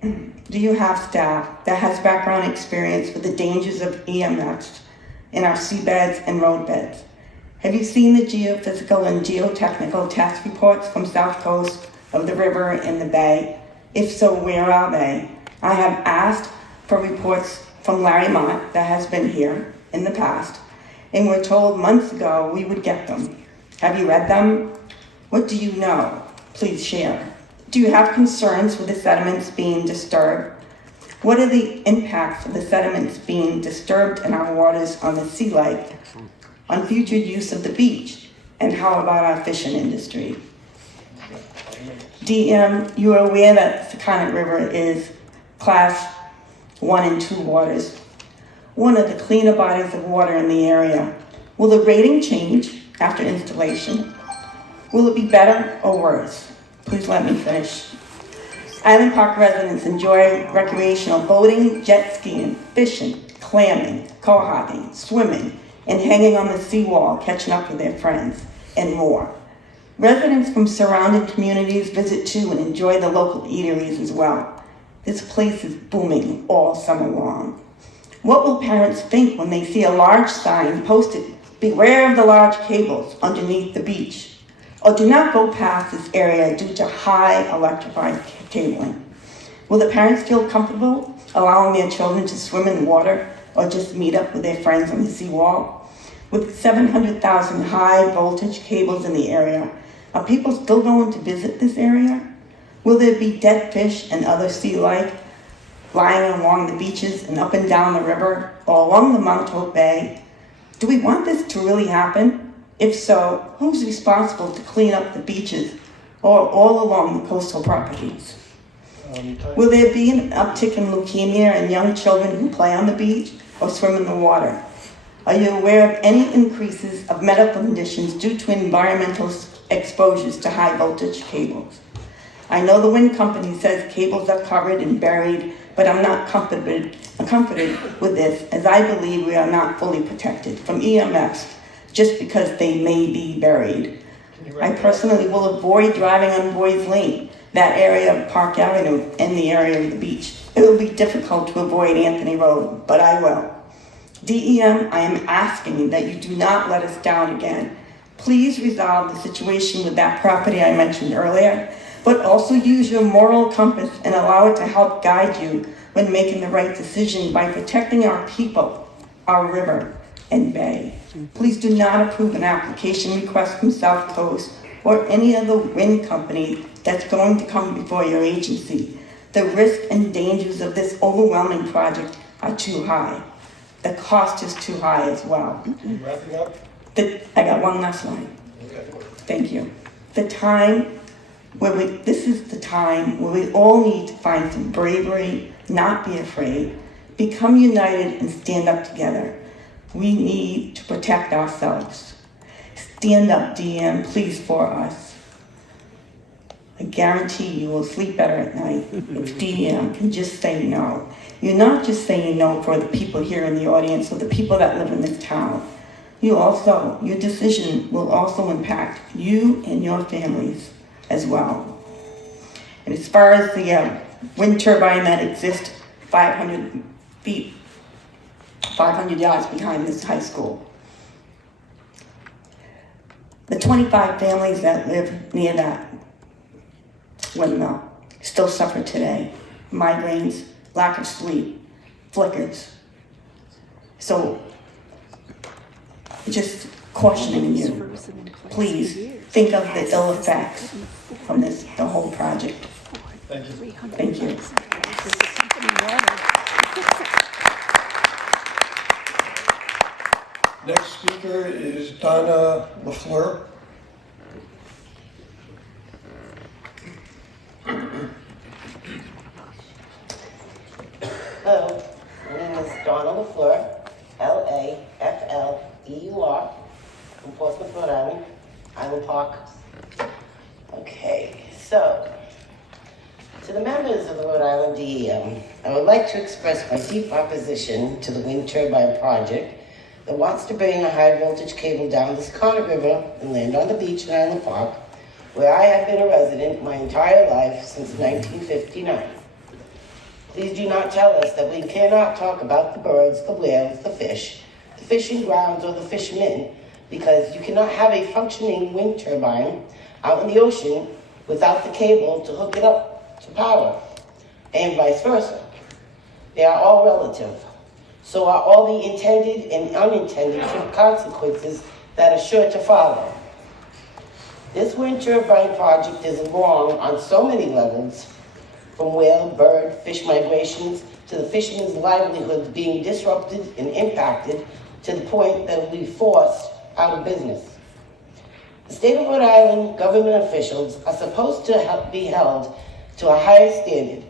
staff that has background experience with the dangers of EMFs in our seabeds and roadbeds? Have you seen the geophysical and geotechnical test reports from South Coast of the river and the bay? If so, where are they? I have asked for reports from Larry Mott that has been here in the past, and we're told months ago we would get them. Have you read them? What do you know? Please share. Do you have concerns with the sediments being disturbed? What are the impacts of the sediments being disturbed in our waters on the sea life, on future use of the beach, and how about our fishing industry? DEM, you are aware that the Secundit River is class 1 and 2 waters, one of the cleaner bodies of water in the area. Will the rating change after installation? Will it be better or worse? Please let me finish. Island Park residents enjoy recreational boating, jet skiing, fishing, clamming, cohocking, swimming, and hanging on the seawall, catching up with their friends, and more. Residents from surrounding communities visit too and enjoy the local eateries as well. This place is booming all summer long. What will parents think when they see a large sign posted, "Beware of the large cables underneath the beach," or "Do not go past this area due to high electrified cabling"? Will the parents feel comfortable allowing their children to swim in water or just meet up with their friends on the seawall? With 700,000 high voltage cables in the area, are people still going to visit this area? Will there be dead fish and other sea life lying along the beaches and up and down the river or along the Mount Hope Bay? Do we want this to really happen? If so, who's responsible to clean up the beaches or all along the coastal properties? Will there be an uptick in leukemia in young children who play on the beach or swim in the water? Are you aware of any increases of medical conditions due to environmental exposures to high voltage cables? I know the wind company says cables are covered and buried, but I'm not comforted with this, as I believe we are not fully protected from EMFs just because they may be buried. I personally will avoid driving on Boys Lane, that area of Park Avenue, and the area of the beach. It will be difficult to avoid Anthony Road, but I will. DEM, I am asking that you do not let us down again. Please resolve the situation with that property I mentioned earlier, but also use your moral compass and allow it to help guide you when making the right decision by protecting our people, our river, and bay. Please do not approve an application request from South Coast or any other wind company that's going to come before your agency. The risk and dangers of this overwhelming project are too high. The cost is too high as well. Wrapping up? I got one last line. Thank you. This is the time where we all need to find some bravery, not be afraid, become united and stand up together. We need to protect ourselves. Stand up, DEM, please, for us. I guarantee you will sleep better at night if DEM can just say no. You're not just saying no for the people here in the audience or the people that live in this town. Your decision will also impact you and your families as well. And as far as the wind turbine that exists 500 feet, 500 yards behind this high school, the 25 families that live near that windmill still suffer today. Migraines, lack of sleep, flickers. So, just cautioning you, please think of the ill effects from the whole project. Thank you. Thank you. Next speaker is Donna LaFleur. Hello, my name is Donna LaFleur, L-A-F-L-E-U-R, from Portsmouth, Rhode Island, Island Park. Okay, so, to the members of the Rhode Island DEM, I would like to express my deep opposition to the wind turbine project that wants to bring a high voltage cable down the Secana River and land on the beach in Island Park, where I have been a resident my entire life since 1959. Please do not tell us that we cannot talk about the birds, the whales, the fish, the fishing grounds, or the fishermen, because you cannot have a functioning wind turbine out in the ocean without the cable to hook it up to power, and vice versa. They are all relative. So are all the intended and unintended consequences that are sure to follow. This wind turbine project is wrong on so many levels, from whale, bird, fish migrations, to the fishermen's livelihoods being disrupted and impacted to the point that will be forced out of business. The state of Rhode Island government officials are supposed to be held to a higher standard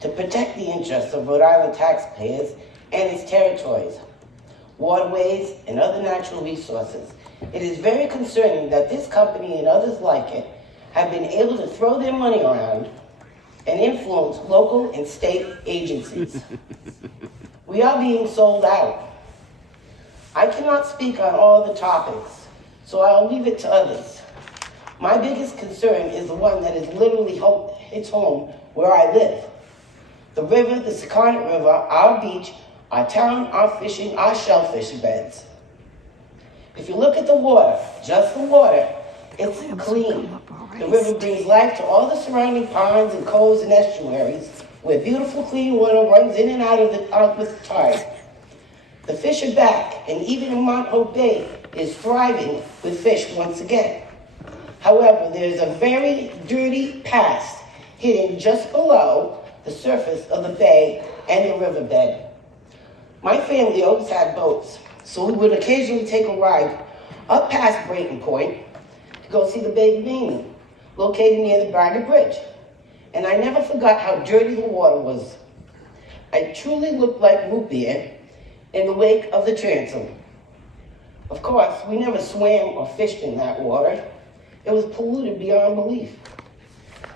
to protect the interests of Rhode Island taxpayers and its territories, waterways, and other natural resources. It is very concerning that this company and others like it have been able to throw their money around and influence local and state agencies. We are being sold out. I cannot speak on all the topics, so I'll leave it to others. My biggest concern is the one that is literally hits home where I live. The river, the Secana River, our beach, our town, our fishing, our shellfish beds. If you look at the water, just the water, it's clean. The river brings life to all the surrounding ponds and coves and estuaries where beautiful clean water runs in and out with the tide. The fish are back, and even in Mount Hope Bay is thriving with fish once again. However, there's a very dirty past hidden just below the surface of the bay and the riverbed. My family always had boats, so we would occasionally take a ride up past Brayton Point to go see the Bay of Maine, located near the Barger Bridge. And I never forgot how dirty the water was. It truly looked like root beer in the wake of the transom. Of course, we never swam or fished in that water. It was polluted beyond belief.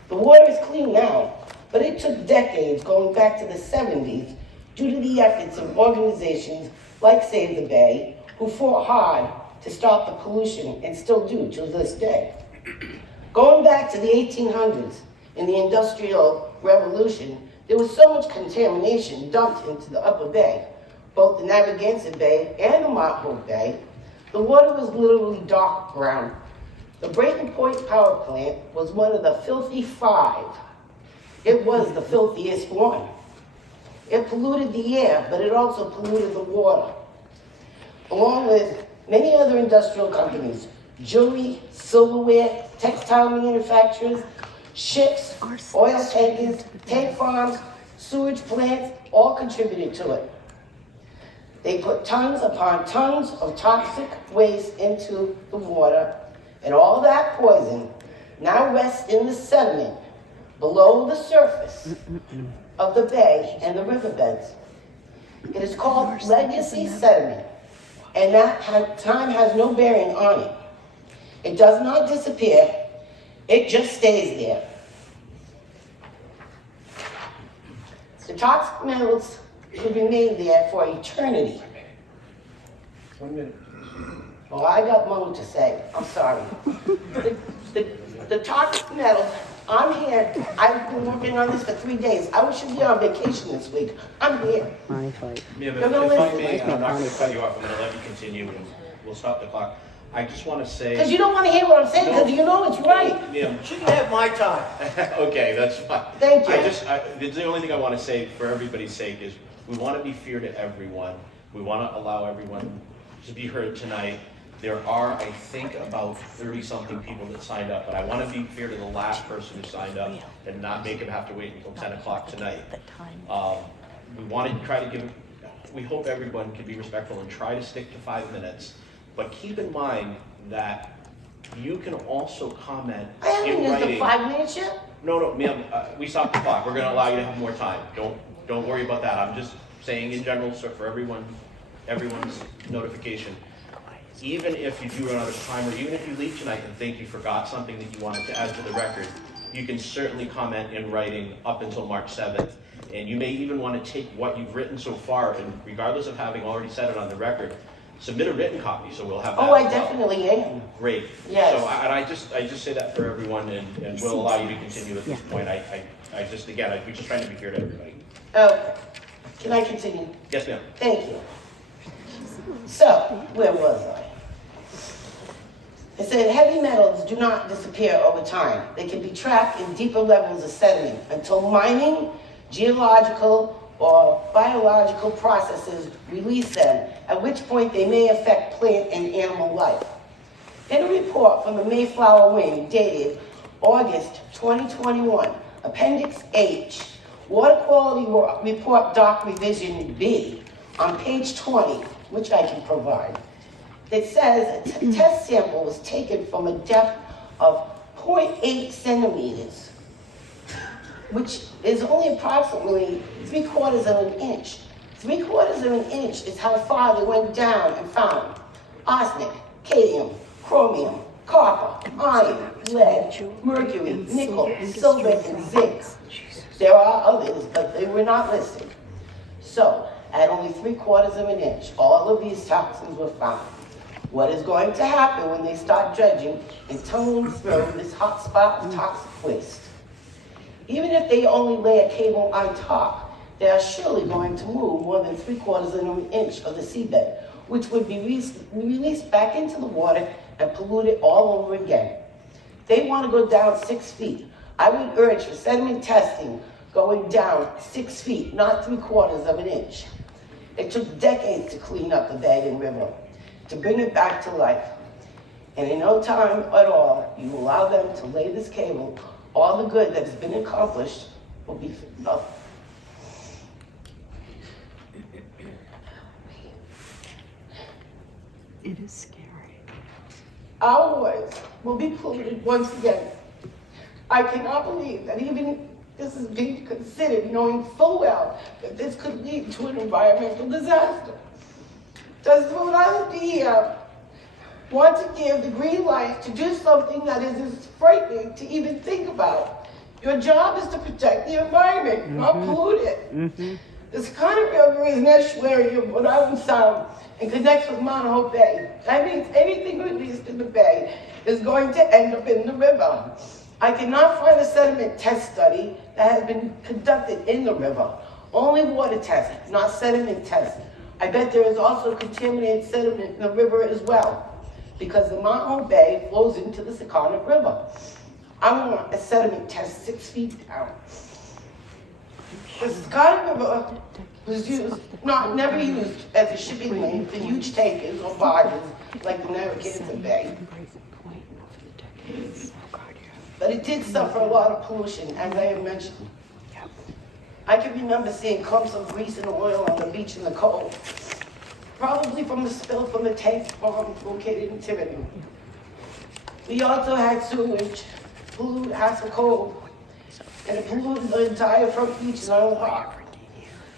The water is clean now, but it took decades going back to the 70s due to the efforts of organizations like Save the Bay, who fought hard to stop the pollution and still do to this day. Going back to the 1800s, in the Industrial Revolution, there was so much contamination dumped into the Upper Bay, both the Narragansett Bay and the Mount Hope Bay. The water was literally dark brown. The Brayton Point power plant was one of the filthy 5. It was the filthiest one. It polluted the air, but it also polluted the water. Along with many other industrial companies, jewelry, silverware, textile manufacturers, ships, oil tankers, tank farms, sewage plants, all contributed to it. They put tons upon tons of toxic waste into the water, and all that poison now rests in the sediment below the surface of the bay and the riverbeds. It is called legacy sediment, and that time has no bearing on it. It does not disappear, it just stays there. The toxic metals should remain there for eternity. 1 minute. Well, I got more to say. I'm sorry. The toxic metals, I'm here. I've been working on this for 3 days. I should be on vacation this week. I'm here. Yeah, You're but gonna if I listen. may, and I'm not going to cut you off, I'm going to let you continue, and we'll stop the clock. I just want to say... Because you don't want to hear what I'm saying, because you know it's right. Yeah. Shouldn't have my time. Okay, that's fine. Thank you. The only thing I want to say for everybody's sake is we want to be fair to everyone. We want to allow everyone to be heard tonight. There are, I think, about 30-something people that signed up, but I want to be fair to the last person who signed up and not make him have to wait until 10 o'clock tonight. We want to try to give, we hope everyone can be respectful and try to stick to 5 minutes, but keep in mind that you can also comment I haven't in used the writing. 5 minutes yet. No, ma'am, we stopped the clock. We're going to allow you to have more time. Don't worry about that. I'm just saying in general, so for everyone's notification. Even if you do run out of time, or even if you leave tonight and think you forgot something that you wanted to add to the record, you can certainly comment in writing up until March 7th. And you may even want to take what you've written so far, and regardless of having already said it on the record, submit a written copy, so we'll have that. Oh, I as well. definitely am. Great. Yes. So, and I just say that for everyone, and we'll allow you to continue at this point. I just, again, we're just trying to be fair to everybody. Okay. Can I continue? Yes, ma'am. Thank you. So, where was I? It said heavy metals do not disappear over time. They can be trapped in deeper levels of sediment until mining, geological, or biological processes release them, at which point they may affect plant and animal life. In a report from the Mayflower Wind dated August 2021, Appendix H, Water Quality Report Doc Revision B, on page 20, which I can provide, it says a test sample was taken from a depth of 0.8 centimeters, which is only approximately 3/4 of an inch. 3/4 of an inch is how far they went down and found arsenic, cadmium, chromium, copper, iron, lead, mercury, nickel, silver, and zinc. There are others, but they were not listed. So, at only 3/4 of an inch, all of these toxins were found. What is going to happen when they start dredging and tunneling through this hot spot of toxic waste? Even if they only lay a cable on top, they are surely going to move more than 3/4 of an inch of the seabed, which would be released back into the water and pollute it all over again. They want to go down 6 feet. I would urge for sediment testing going down 6 feet, not 3/4 of an inch. It took decades to clean up the Bagan River, to bring it back to life. And in no time at all, you allow them to lay this cable, all the good that has been accomplished will be for nothing. It is scary. Our waters will be polluted once again. I cannot believe that even this is being considered, knowing full well that this could lead to an environmental disaster. Does the Rhode Island DEM want to give the green light to do something that is as frightening to even think about? Your job is to protect the environment, not pollute it. The Secana River is an estuary of Rhode Island Sound and connects with Mount Hope Bay. That means anything released in the bay is going to end up in the river. I cannot find a sediment test study that has been conducted in the river. Only water tests, not sediment tests. I bet there is also contaminated sediment in the river as well, because the Mount Hope Bay flows into the Secana River. I want a sediment test 6 feet down. The Secana River was never used as a shipping lane for huge tankers or barges like the Narragansett Bay. But it did suffer a lot of pollution, as I have mentioned. I can remember seeing clumps of grease and oil on the beach in the cold, probably from the spill from the tank farm located in Tiverton. We also had sewage pollute Hassel Cove, and it polluted the entire front beach in Island Park.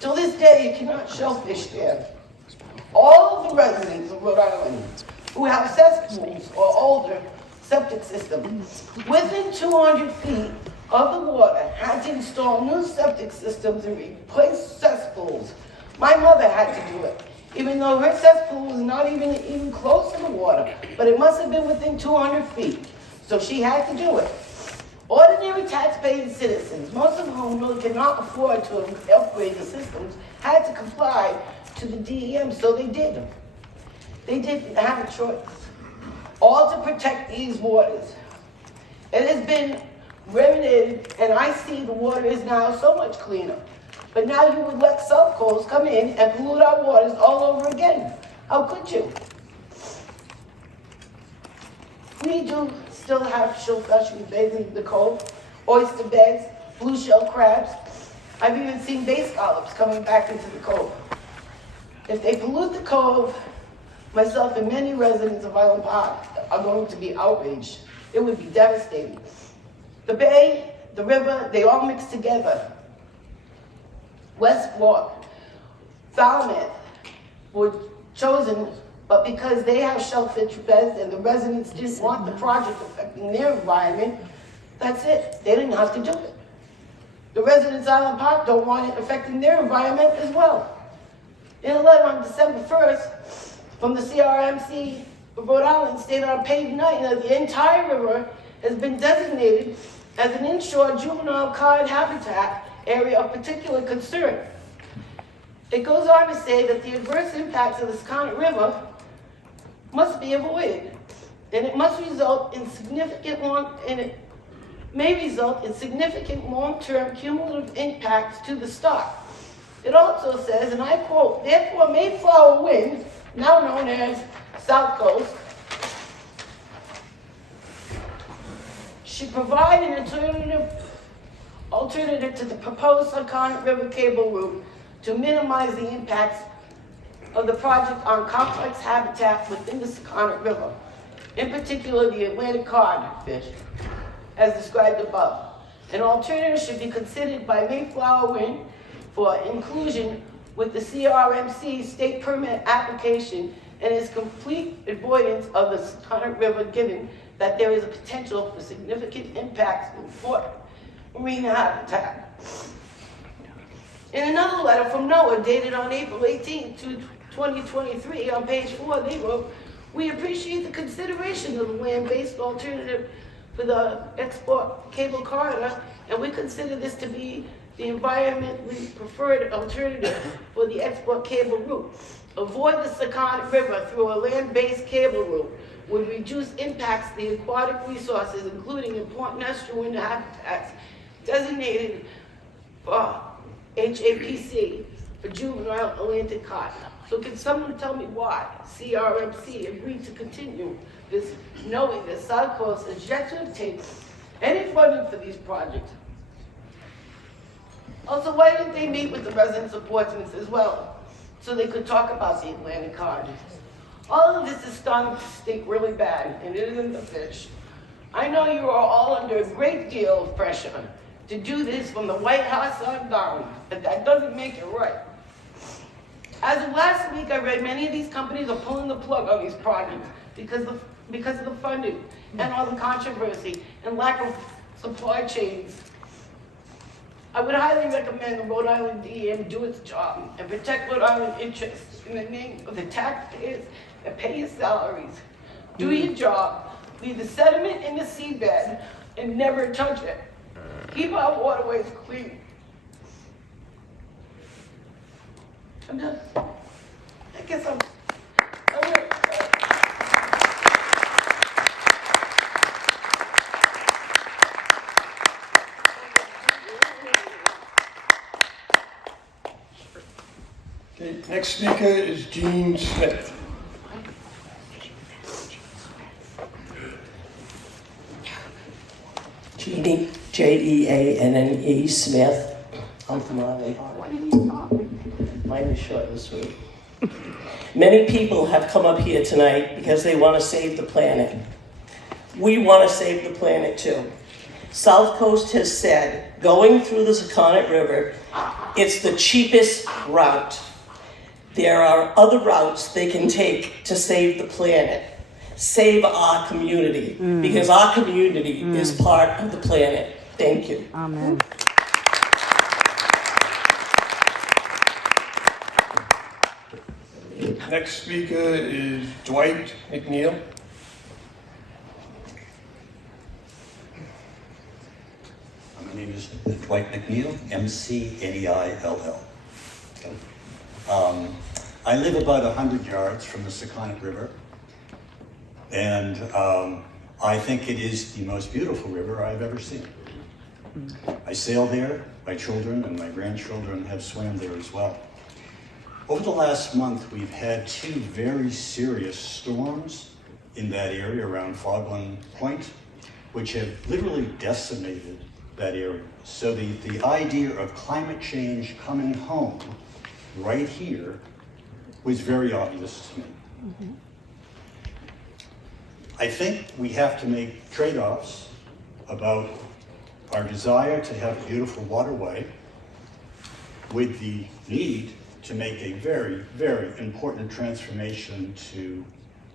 Till this day, you cannot shellfish there. All of the residents of Rhode Island who have cesspools or older septic systems within 200 feet of the water had to install new septic systems and replace cesspools My mother had to do it, even though her cesspool was not even close to the water, but it must have been within 200 feet. So she had to do it. Ordinary taxpaying citizens, most of whom really cannot afford to upgrade the systems, had to comply to the DEM, so they did. They didn't have a choice. All to protect these waters. It has been remediated, and I see the water is now so much cleaner. But now you would let SouthCoast come in and pollute our waters all over again. How could you? We do still have shellfish bathing in the cove, oyster beds, blue shell crabs. I've even seen bay scallops coming back into the cove. If they pollute the cove, myself and many residents of Island Park are going to be outraged. It would be devastating. The bay, the river, they all mix together. West Fork, Falmouth were chosen, but because they have shellfish beds and the residents didn't want the project affecting their environment, that's it. They didn't have to do it. The residents of Island Park don't want it affecting their environment as well. In a letter on December 1st from the CRMC of Rhode Island stated on page 9 that the entire river has been designated as an inshore juvenile cod habitat area of particular concern. It goes on to say that the adverse impacts of the Secana River must be avoided, and it must result in may result in significant long-term cumulative impacts to the stock. It also says, and I quote, therefore Mayflower Wind, now known as SouthCoast, should provide an alternative to the proposed Secana River cable route to minimize the impacts of the project on complex habitat within the Secana River, in particular the Atlantic codfish, as described above. An alternative should be considered by Mayflower Wind for inclusion with the CRMC state permit application and its complete avoidance of the Secana River, given that there is a potential for significant impacts for marine habitat. In another letter from NOAA dated on April 18, 2023, on page 4, they wrote, "We appreciate the consideration of the land-based alternative for the export cable corridor, and we consider this to be the environmentally preferred alternative for the export cable route. Avoid the Secana River through a land-based cable route would reduce impacts to the aquatic resources, including important estuarine habitats designated for HAPC for juvenile Atlantic cod." So can someone tell me why CRMC agreed to continue this, knowing that SouthCoast is yet to obtain any funding for these projects? Also, why didn't they meet with the residents of Portsmouth as well, so they could talk about the Atlantic cod? All of this is starting to stink really bad, and it isn't the fish. I know you are all under a great deal of pressure to do this from the White House on down, but that doesn't make it right. As of last week, I read many of these companies are pulling the plug on these projects because of the funding and all the controversy and lack of supply chains. I would highly recommend the Rhode Island DEM do its job and protect Rhode Island interests in the name of the taxpayers that pay your salaries. Do your job, leave the sediment in the seabed, and never touch it. Keep our waterways clean. I'm done. I guess I'm Okay, next speaker is Gene Smith. Jeannie, Jeanne Smith. I'm from Island Park. Mine is short and sweet. Many people have come up here tonight because they want to save the planet. We want to save the planet too. SouthCoast has said, going through the Secana River, it's the cheapest route. There are other routes they can take to save the planet, save our community, because our community is part of the planet. Thank you. Amen. Next speaker is Dwight McNeil. My name is Dwight McNeil, McNeill. I live about 100 yards from the Seconic River, and I think it is the most beautiful river I've ever seen. I sail there, my children and my grandchildren have swam there as well. Over the last month, we've had 2 very serious storms in that area around Fogland Point, which have literally decimated that area. So the idea of climate change coming home right here was very obvious to me. I think we have to make trade-offs about our desire to have a beautiful waterway with the need to make a very, very important transformation to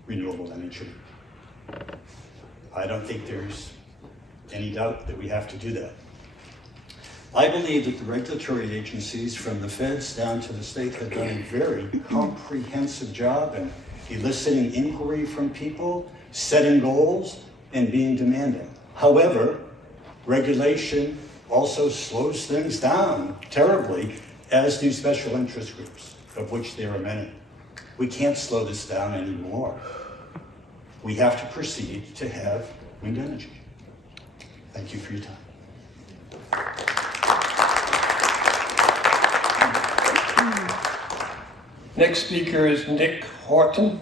renewable energy. I don't think there's any doubt that we have to do that. I believe that the regulatory agencies from the feds down to the state have done a very comprehensive job in eliciting inquiry from people, setting goals, and being demanding. However, regulation also slows things down terribly, as do special interest groups, of which there are many. We can't slow this down anymore. We have to proceed to have wind energy. Thank you for your time. Next speaker is Nick Horton.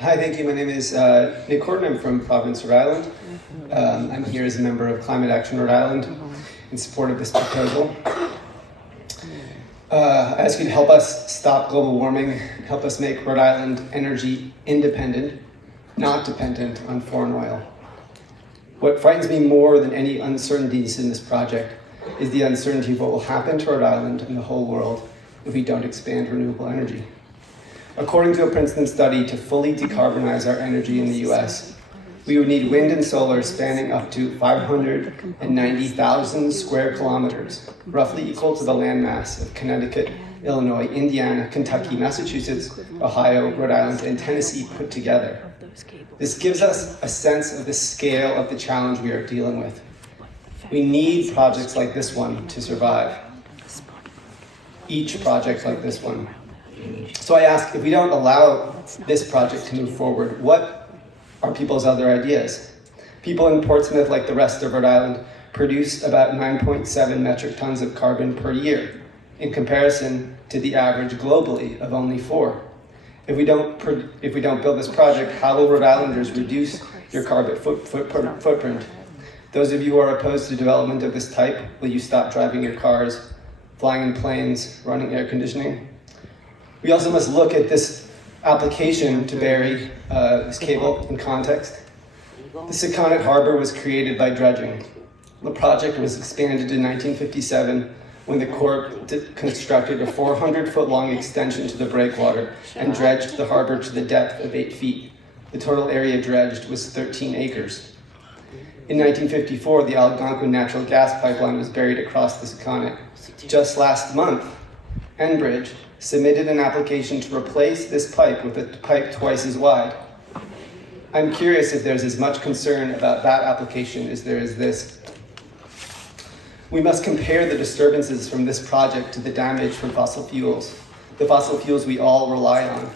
Hi, thank you. My name is Nick Horton. I'm from Providence, Rhode Island. I'm here as a member of Climate Action Rhode Island in support of this proposal. I ask you to help us stop global warming, help us make Rhode Island energy independent, not dependent on foreign oil. What frightens me more than any uncertainties in this project is the uncertainty of what will happen to Rhode Island and the whole world if we don't expand renewable energy. According to a Princeton study, to fully decarbonize our energy in the US, we would need wind and solar spanning up to 590,000 square kilometers, roughly equal to the landmass of Connecticut, Illinois, Indiana, Kentucky, Massachusetts, Ohio, Rhode Island, and Tennessee put together. This gives us a sense of the scale of the challenge we are dealing with. We need projects like this one to survive. Each project like this one. So I ask, if we don't allow this project to move forward, what are people's other ideas? People in Portsmouth, like the rest of Rhode Island, produce about 9.7 metric tons of carbon per year, in comparison to the average globally of only 4. If we don't build this project, how will Rhode Islanders reduce your carbon footprint? Those of you who are opposed to development of this type, will you stop driving your cars, flying in planes, running air conditioning? We also must look at this application to bury this cable in context. The Seconic Harbor was created by dredging. The project was expanded in 1957 when the Corps constructed a 400-foot-long extension to the breakwater and dredged the harbor to the depth of 8 feet. The total area dredged was 13 acres. In 1954, the Algonquin natural gas pipeline was buried across the Seconic. Just last month, Enbridge submitted an application to replace this pipe with a pipe twice as wide. I'm curious if there's as much concern about that application as there is this. We must compare the disturbances from this project to the damage from fossil fuels. The fossil fuels we all rely on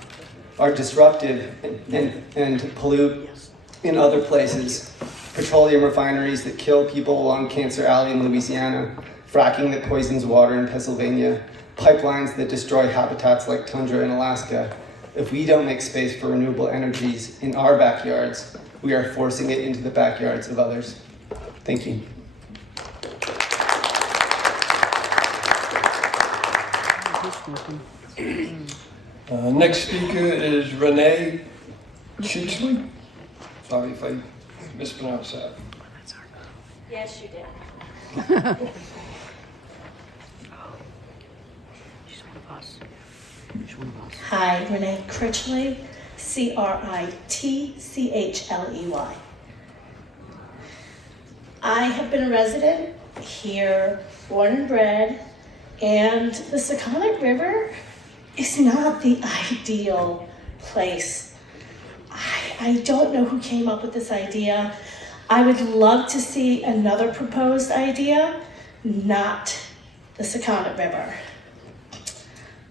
are disruptive and pollute in other places. Petroleum refineries that kill people along Cancer Alley in Louisiana, fracking that poisons water in Pennsylvania, pipelines that destroy habitats like tundra in Alaska. If we don't make space for renewable energies in our backyards, we are forcing it into the backyards of others. Thank you. Next speaker is Renee Chichley. Sorry if I mispronounced that. Yes, you did. Hi, Renee Critchley, Critchley. I have been a resident here, born and bred, and the Seconic River is not the ideal place. I don't know who came up with this idea. I would love to see another proposed idea, not the Seconic River.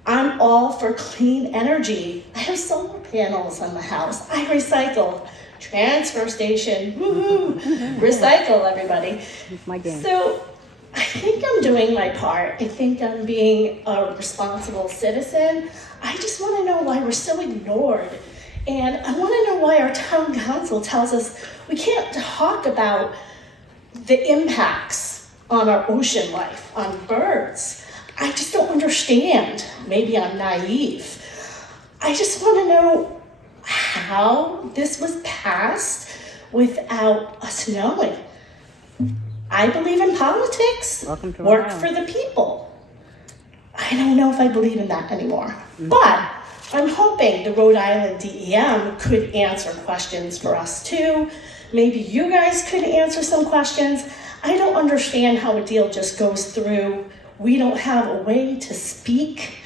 I'm all for clean energy. I have solar panels on the house. I recycle. Transfer station, woohoo! Recycle, everybody. My game. So I think I'm doing my part. I think I'm being a responsible citizen. I just want to know why we're so ignored. And I want to know why our town council tells us we can't talk about the impacts on our ocean life, on birds. I just don't understand. Maybe I'm naive. I just want to know how this was passed without us knowing. I believe in politics. Welcome to Work Rhode for the people. I don't know if I believe in that anymore. But I'm hoping the Rhode Island DEM could answer questions for us too. Maybe you guys could answer some questions. I don't understand how a deal just goes through. We don't have a way to speak,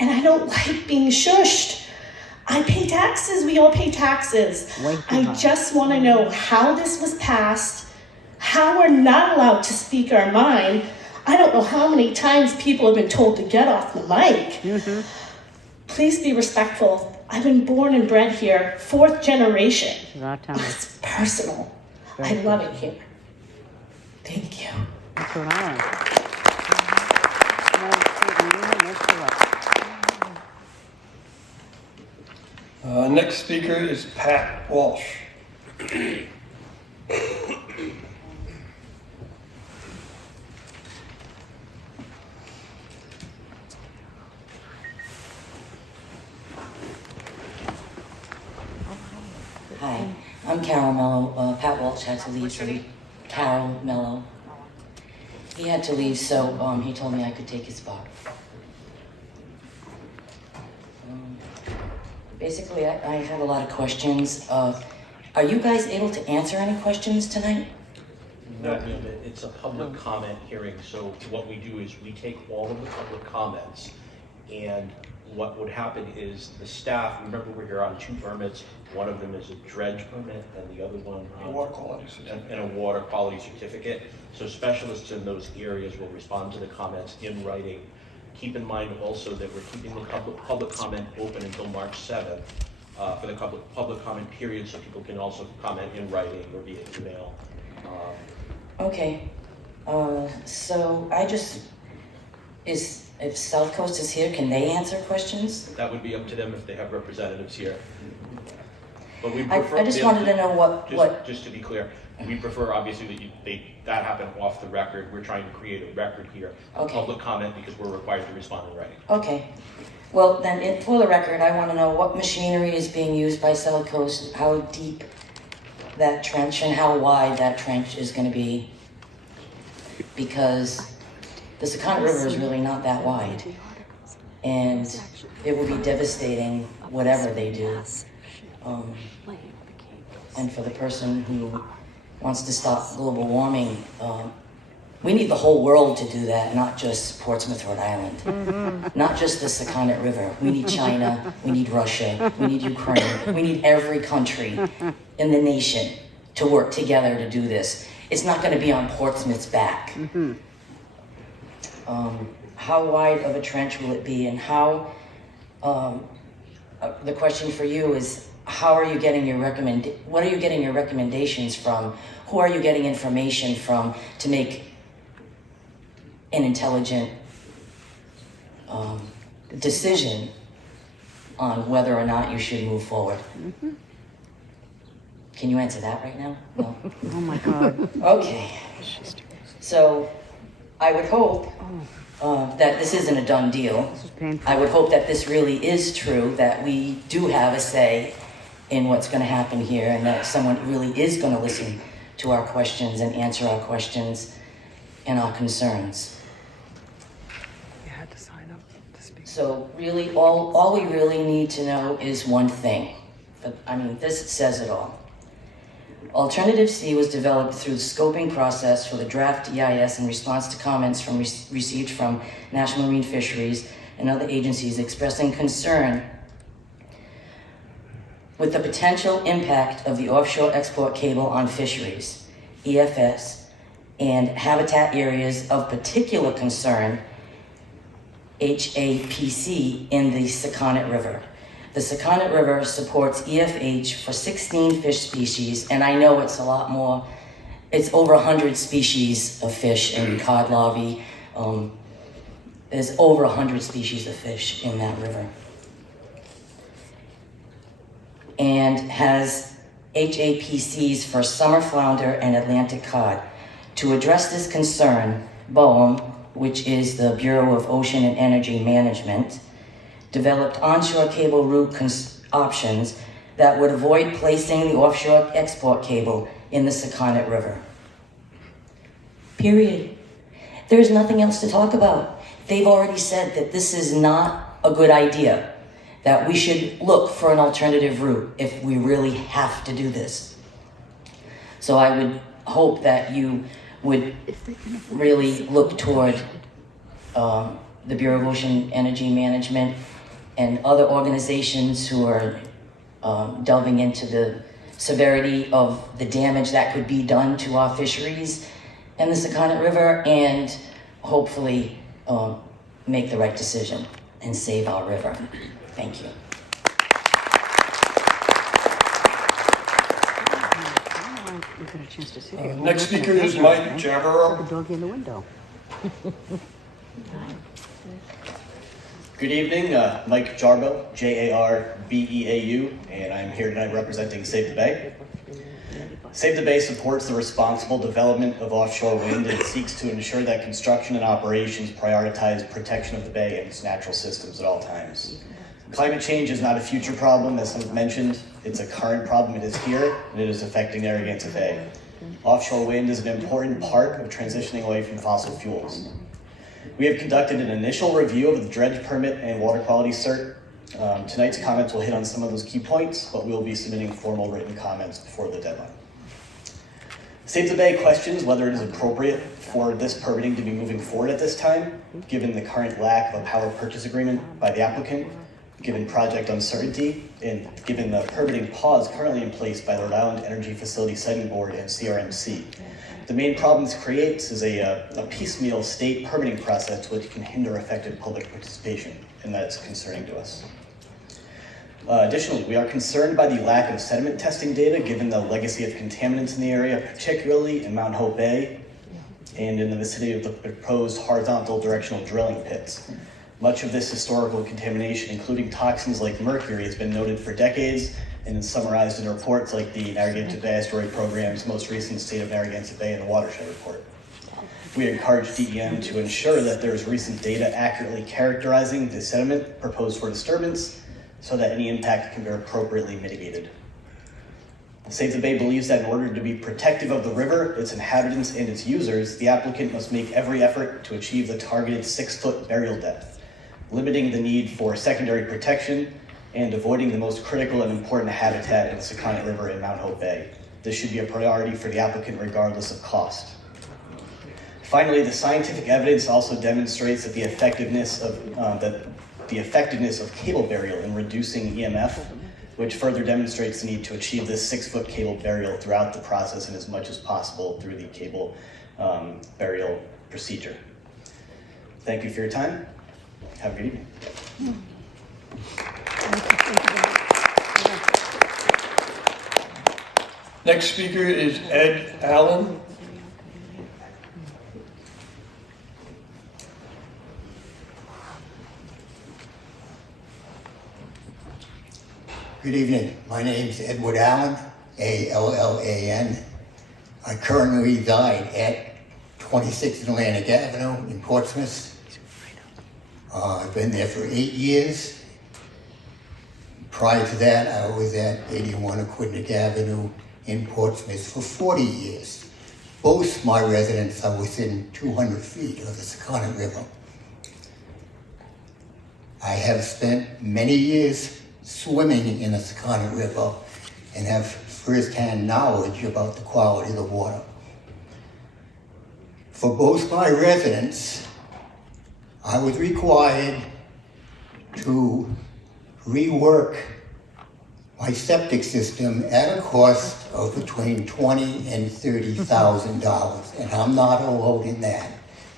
and I don't like being shushed. I pay taxes, we all pay taxes. I just want to know how this was passed, how we're not allowed to speak our mind. I don't know how many times people have been told to get off the mic. Please be respectful. I've been born and bred here, 4th generation. It's personal. I love it here. Thank you. That's Rhode Island. Next speaker is Pat Walsh. Hi, I'm Carol Mello. Pat Walsh had to leave, so Carol Mello. He had to leave, so he told me I could take his spot. Basically, I had a lot of questions. Are you guys able to answer any questions tonight? No, it's a public comment hearing, so what we do is we take all of the public comments, and what would happen is the staff, remember we're here on 2 permits, one of them is a dredge permit, and the other one A water quality certificate. and a water quality certificate. So specialists in those areas will respond to the comments in writing. Keep in mind also that we're keeping the public comment open until March 7th for the public comment period, so people can also comment in writing or via email. Okay. So I just, if South Coast is here, can they answer questions? That would be up to them if they have representatives here. But we I prefer. just wanted to know what. Just to be clear, we prefer obviously that happen off the record. We're trying to create a record here. Okay. Public comment because we're required to respond in writing. Okay. Well, then, for the record, I want to know what machinery is being used by South Coast, how deep that trench and how wide that trench is going to be. Because the Seconic River is really not that wide. And it will be devastating, whatever they do. And for the person who wants to stop global warming, we need the whole world to do that, not just Portsmouth, Rhode Island. Not just the Seconic River. We need China, we need Russia, we need Ukraine. We need every country in the nation to work together to do this. It's not going to be on Portsmouth's back. How wide of a trench will it be, and how, the question for you is, how are you getting your what are you getting your recommendations from? Who are you getting information from to make an intelligent decision on whether or not you should move forward? Can you answer that right now? No? Oh my God. Okay. So I would hope that this isn't a done deal. I would hope that this really is true, that we do have a say in what's going to happen here, and that someone really is going to listen to our questions and answer our questions and our concerns. You had to sign up to speak. So really, all we really need to know is one thing. I mean, this says it all. Alternative C was developed through the scoping process for the draft EIS in response to comments received from National Marine Fisheries and other agencies expressing concern with the potential impact of the offshore export cable on fisheries, EFS, and habitat areas of particular concern, HAPC, in the Sakonnet River. The Sakonnet River supports EFH for 16 fish species, and I know it's a lot more. It's over 100 species of fish and cod larvae. There's over 100 species of fish in that river. And has HAPCs for summer flounder and Atlantic cod. To address this concern, BOEM, which is the Bureau of Ocean and Energy Management, developed onshore cable route options that would avoid placing the offshore export cable in the Sakonnet River. Period. There's nothing else to talk about. They've already said that this is not a good idea, that we should look for an alternative route if we really have to do this. So I would hope that you would really look toward the Bureau of Ocean Energy Management and other organizations who are delving into the severity of the damage that could be done to our fisheries and the Sakonnet River, and hopefully make the right decision and save our river. Thank you. Next speaker is Mike Jabaro. The dog in the window. Good evening, Mike Jarbo, Jarbeau, and I'm here tonight representing Save the Bay. Save the Bay supports the responsible development of offshore wind and seeks to ensure that construction and operations prioritize protection of the bay and its natural systems at all times. Climate change is not a future problem, as some have mentioned. It's a current problem. It is here, and it is affecting Narragansett Bay. Offshore wind is an important part of transitioning away from fossil fuels. We have conducted an initial review of the dredge permit and water quality cert. Tonight's comments will hit on some of those key points, but we will be submitting formal written comments before the deadline. Save the Bay questions whether it is appropriate for this permitting to be moving forward at this time, given the current lack of a power purchase agreement by the applicant, given project uncertainty, and given the permitting pause currently in place by the Rhode Island Energy Facility Siting Board and CRMC. The main problem this creates is a piecemeal state permitting process which can hinder effective public participation, and that's concerning to us. Additionally, we are concerned by the lack of sediment testing data given the legacy of contaminants in the area, particularly in Mount Hope Bay and in the vicinity of the proposed horizontal directional drilling pits. Much of this historical contamination, including toxins like mercury, has been noted for decades and is summarized in reports like the Narragansett Bay Estuary Program's most recent State of Narragansett Bay and the Watershed Report. We encourage DEM to ensure that there is recent data accurately characterizing the sediment proposed for disturbance so that any impact can be appropriately mitigated. Save the Bay believes that in order to be protective of the river, its inhabitants, and its users, the applicant must make every effort to achieve the targeted 6-foot burial depth, limiting the need for secondary protection and avoiding the most critical and important habitat in the Sakonnet River and Mount Hope Bay. This should be a priority for the applicant regardless of cost. Finally, the scientific evidence also demonstrates that the effectiveness of cable burial in reducing EMF, which further demonstrates the need to achieve this 6-foot cable burial throughout the process and as much as possible through the cable burial procedure. Thank you for your time. Have a good evening. Next speaker is Ed Allen. Good evening. My name is Edward Allen, A-L-L-A-N. I currently reside at 26 Atlantic Avenue in Portsmouth. I've been there for 8 years. Prior to that, I was at 81 Aquidneck Avenue in Portsmouth for 40 years. Both my residents are within 200 feet of the Sakonnet River. I have spent many years swimming in the Sakonnet River and have firsthand knowledge about the quality of the water. For both my residents, I was required to rework my septic system at a cost of between $20,000 and $30,000, and I'm not alone in that.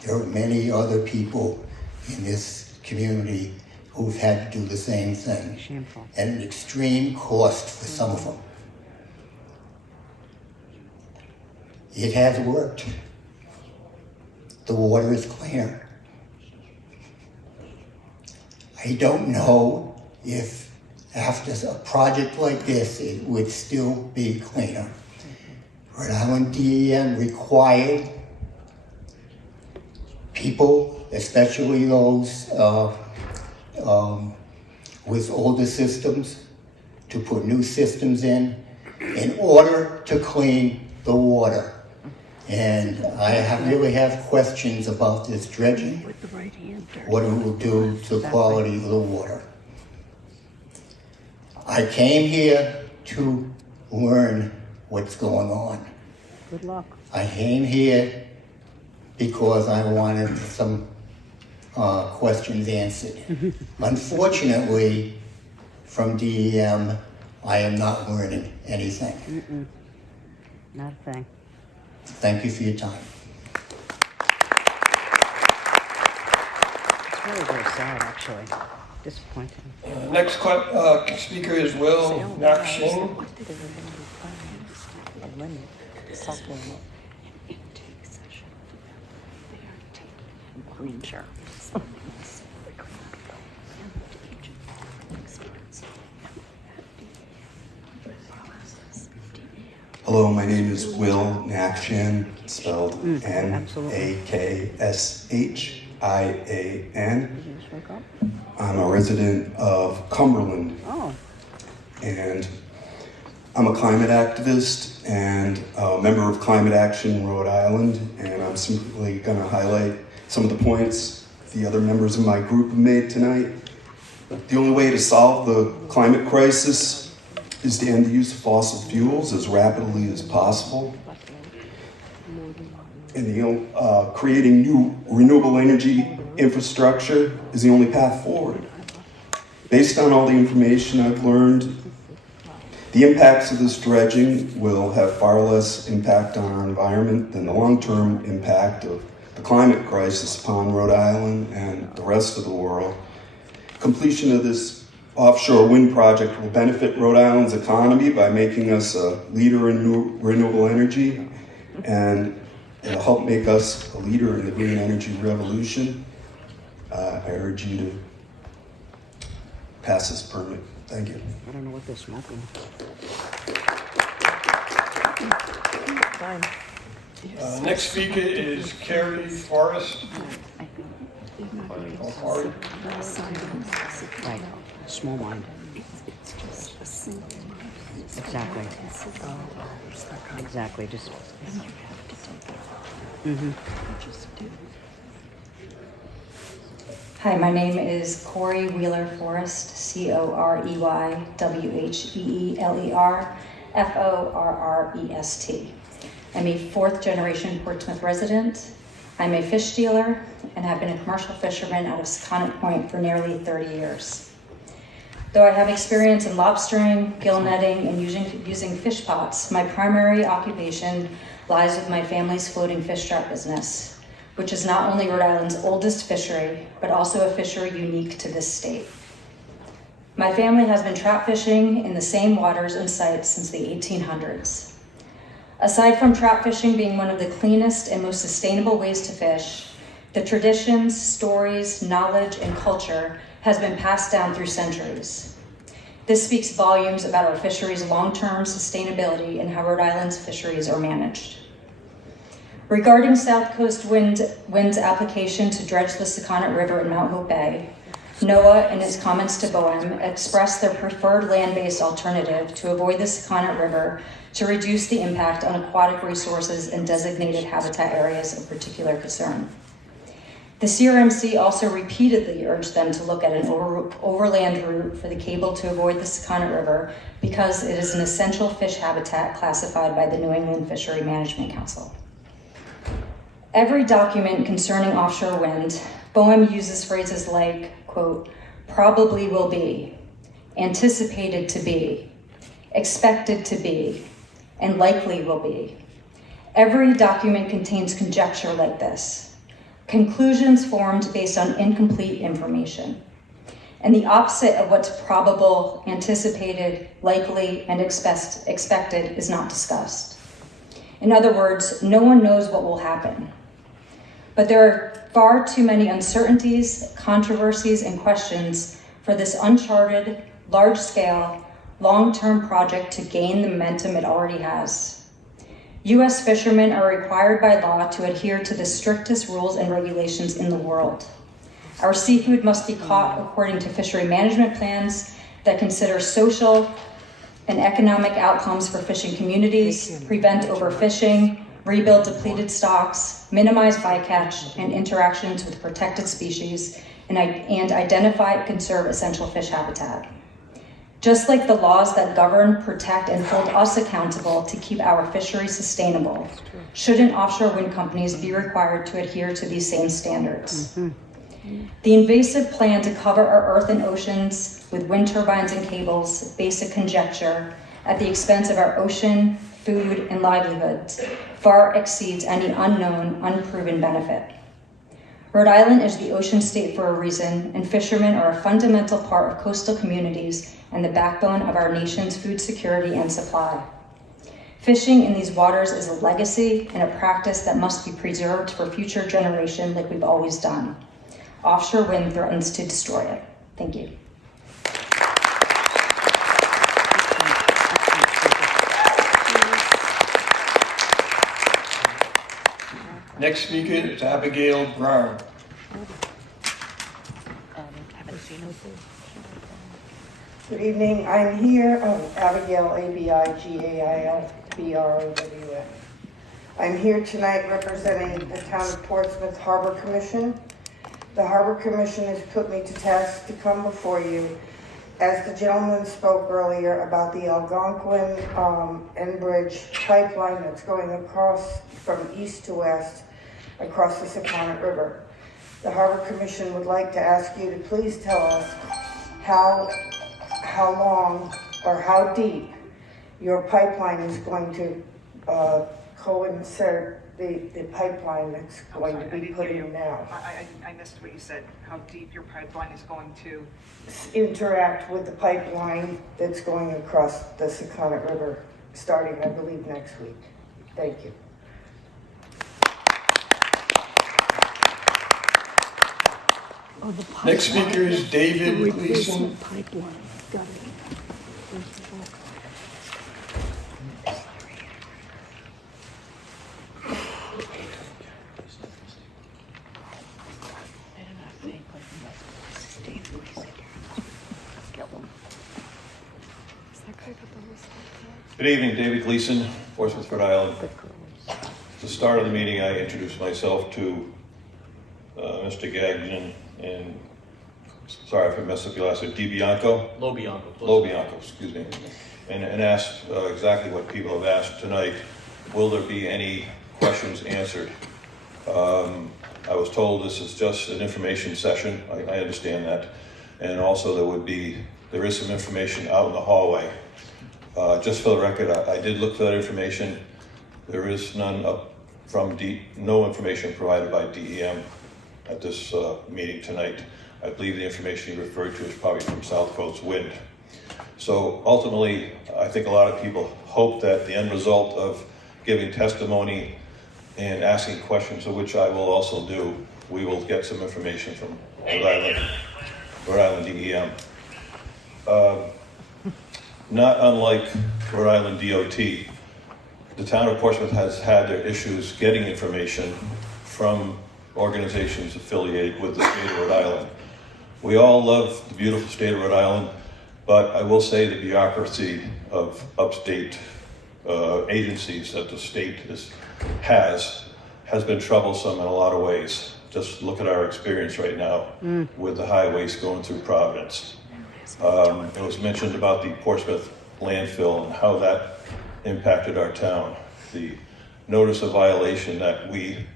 There are many other people in this community who've had to do the same thing, and an extreme cost for some of them. It has worked. The water is cleaner. I don't know if after a project like this, it would still be cleaner. Rhode Island DEM required people, especially those with older systems, to put new systems in order to clean the water. And I really have questions about this dredging, what it will do to the quality of the water. I came here to learn what's going on. Good luck. I came here because I wanted some questions answered. Unfortunately, from DEM, I am not learning anything. Not a thing. Thank you for your time. It's really very sad, actually. Disappointing. Next speaker is Will Nakshin. Green chair. Hello, my name is Will Nakshin, spelled N-A-K-S-H-I-A-N. I'm a resident of Cumberland. And I'm a climate activist and a member of Climate Action Rhode Island, and I'm simply going to highlight some of the points the other members of my group have made tonight. The only way to solve the climate crisis is to end the use of fossil fuels as rapidly as possible. And creating new renewable energy infrastructure is the only path forward. Based on all the information I've learned, the impacts of this dredging will have far less impact on our environment than the long-term impact of the climate crisis upon Rhode Island and the rest of the world. Completion of this offshore wind project will benefit Rhode Island's economy by making us a leader in renewable energy, and it'll help make us a leader in the green energy revolution. I urge you to pass this permit. Thank you. I don't know what they're smoking. Fine. Next speaker is Carrie Forrest. Right. Small mind. Exactly. Exactly. Just. Hi, my name is Corey Wheeler Forrest, COREYWHEELER FORREST. I'm a fourth generation Portsmouth resident. I'm a fish dealer and have been a commercial fisherman out of Secana Point for nearly 30 years. Though I have experience in lobstering, gill netting, and using fish pots, my primary occupation lies with my family's floating fish trap business, which is not only Rhode Island's oldest fishery, but also a fishery unique to this state. My family has been trap fishing in the same waters and sites since the 1800s. Aside from trap fishing being one of the cleanest and most sustainable ways to fish, the traditions, stories, knowledge, and culture has been passed down through centuries. This speaks volumes about our fishery's long-term sustainability and how Rhode Island's fisheries are managed. Regarding SouthCoast Wind's application to dredge the Secana River in Mount Hope Bay, NOAA, in its comments to BOEM, expressed their preferred land-based alternative to avoid the Secana River to reduce the impact on aquatic resources and designated habitat areas of particular concern. The CRMC also repeatedly urged them to look at an overland route for the cable to avoid the Sakonnet River because it is an essential fish habitat classified by the New England Fishery Management Council. Every document concerning offshore wind, BOEM uses phrases like, quote, probably will be, anticipated to be, expected to be, and likely will be. Every document contains conjecture like this, conclusions formed based on incomplete information. And the opposite of what's probable, anticipated, likely, and expected is not discussed. In other words, no one knows what will happen. But there are far too many uncertainties, controversies, and questions for this uncharted, large-scale, long-term project to gain the momentum it already has. U.S. fishermen are required by law to adhere to the strictest rules and regulations in the world. Our seafood must be caught according to fishery management plans that consider social and economic outcomes for fishing communities, prevent overfishing, rebuild depleted stocks, minimize bycatch and interactions with protected species, and identify and conserve essential fish habitat. Just like the laws that govern, protect, and hold us accountable to keep our fisheries sustainable, shouldn't offshore wind companies be required to adhere to these same standards? The invasive plan to cover our earth and oceans with wind turbines and cables, basic conjecture, at the expense of our ocean, food, and livelihoods, far exceeds any unknown, unproven benefit. Rhode Island is the ocean state for a reason, and fishermen are a fundamental part of coastal communities and the backbone of our nation's food security and supply. Fishing in these waters is a legacy and a practice that must be preserved for future generations like we've always done. Offshore wind threatens to destroy it. Thank you. Next speaker is Abigail Brown. Good evening. I'm here, Abigail, Abigail Brown. I'm here tonight representing the town of Portsmouth Harbor Commission. The Harbor Commission has put me to task to come before you as the gentleman spoke earlier about the Algonquin Enbridge pipeline that's going across from east to west across the Sakonnet River. The Harbor Commission would like to ask you to please tell us how long or how deep your pipeline is going to coincide the pipeline that's going to be put in now. I missed what you said, how deep your pipeline is going to interact with the pipeline that's going across the Sakonnet River, starting, I believe, next week. Thank you. Next speaker is David Gleason. Pipeline. Got it. Good evening, David Gleason, Portsmouth, Rhode Island. At the start of the meeting, I introduced myself to Mr. Gagnon and, sorry if I messed up your last name, Lobianco, excuse me, and asked exactly what people have asked tonight. Will there be any questions answered? I was told this is just an information session. I understand that. And also there is some information out in the hallway. Just for the record, I did look for that information. There is no information provided by DEM at this meeting tonight. I believe the information you referred to is probably from SouthCoast Wind. So ultimately, I think a lot of people hope that the end result of giving testimony and asking questions, of which I will also do, we will get some information from Rhode Island DEM. Not unlike Rhode Island DOT, the town of Portsmouth has had their issues getting information from organizations affiliated with the state of Rhode Island. We all love the beautiful state of Rhode Island, but I will say the bureaucracy of upstate agencies that the state has been troublesome in a lot of ways. Just look at our experience right now with the high waste going through Providence. It was mentioned about the Portsmouth landfill and how that impacted our town. The notice of violation that we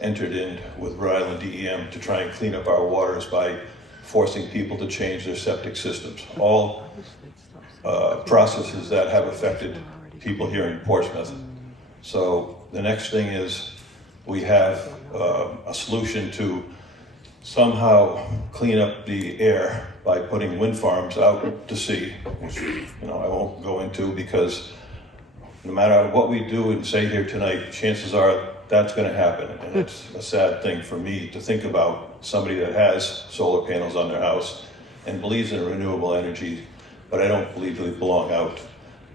entered in with Rhode Island DEM to try and clean up our waters by forcing people to change their septic systems. All processes that have affected people here in Portsmouth. So the next thing is we have a solution to somehow clean up the air by putting wind farms out to sea, which I won't go into, because no matter what we do and say here tonight, chances are that's going to happen. And it's a sad thing for me to think about somebody that has solar panels on their house and believes in renewable energy, but I don't believe they belong out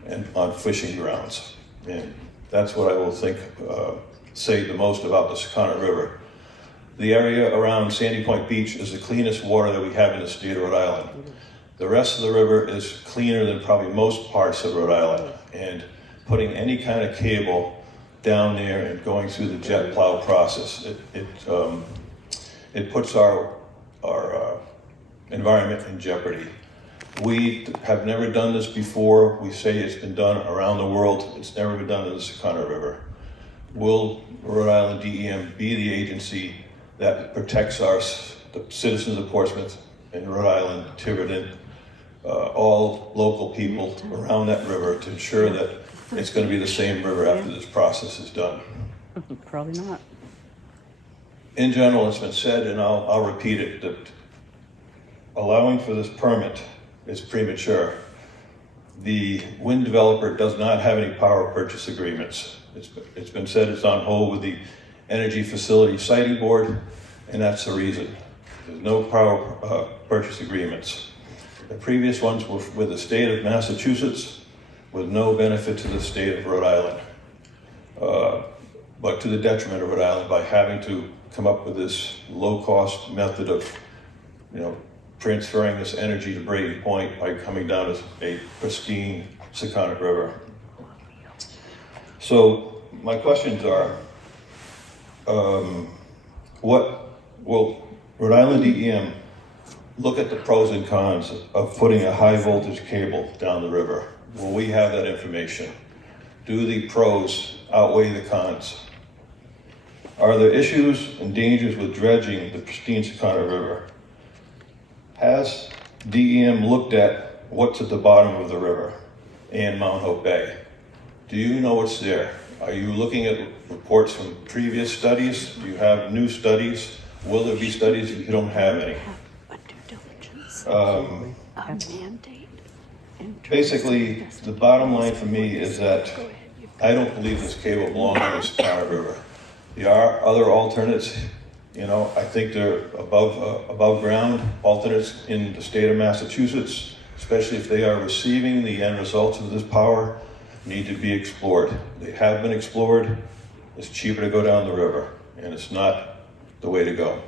and on fishing grounds. And that's what I will say the most about the Secana River. The area around Sandy Point Beach is the cleanest water that we have in the state of Rhode Island. The rest of the river is cleaner than probably most parts of Rhode Island. And putting any kind of cable down there and going through the jet plow process, it puts our environment in jeopardy. We have never done this before. We say it's been done around the world. It's never been done in the Secana River. Will Rhode Island DEM be the agency that protects the citizens of Portsmouth and Rhode Island, Tiverton, all local people around that river, to ensure that it's going to be the same river after this process is done? Probably not. In general, it's been said, and I'll repeat it, that allowing for this permit is premature. The wind developer does not have any power purchase agreements. It's been said it's on hold with the Energy Facility Siting Board, and that's the reason. There's no power purchase agreements. The previous ones were with the state of Massachusetts, with no benefit to the state of Rhode Island, but to the detriment of Rhode Island by having to come up with this low-cost method of, transferring this energy to Brayton Point by coming down to a pristine Secana River. So my questions are, what will Rhode Island DEM look at the pros and cons of putting a high voltage cable down the river? Will we have that information? Do the pros outweigh the cons? Are there issues and dangers with dredging the pristine Secana River? Has DEM looked at what's at the bottom of the river and Mount Hope Bay? Do you know what's there? Are you looking at reports from previous studies? Do you have new studies? Will there be studies if you don't have any? Basically, the bottom line for me is that I don't believe this cable belongs on the Secana River. There are other alternates. I think they're above ground alternates in the state of Massachusetts, especially if they are receiving the end results of this power, need to be explored. They have been explored. It's cheaper to go down the river, and it's not the way to go.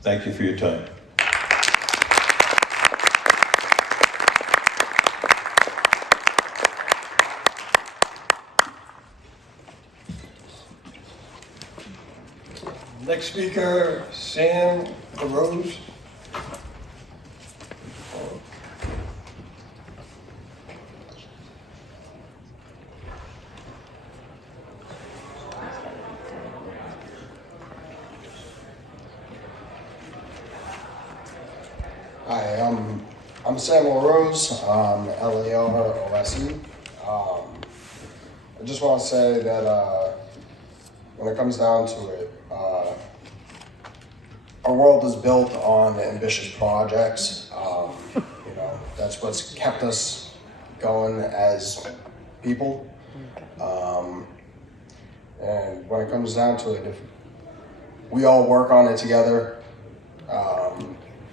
Thank you for your time. Next speaker, Sam Rose. Hi, I'm Samuel Rose, LAROSE. I just want to say that when it comes down to it, our world is built on ambitious projects. That's what's kept us going as people. And when it comes down to it, if we all work on it together,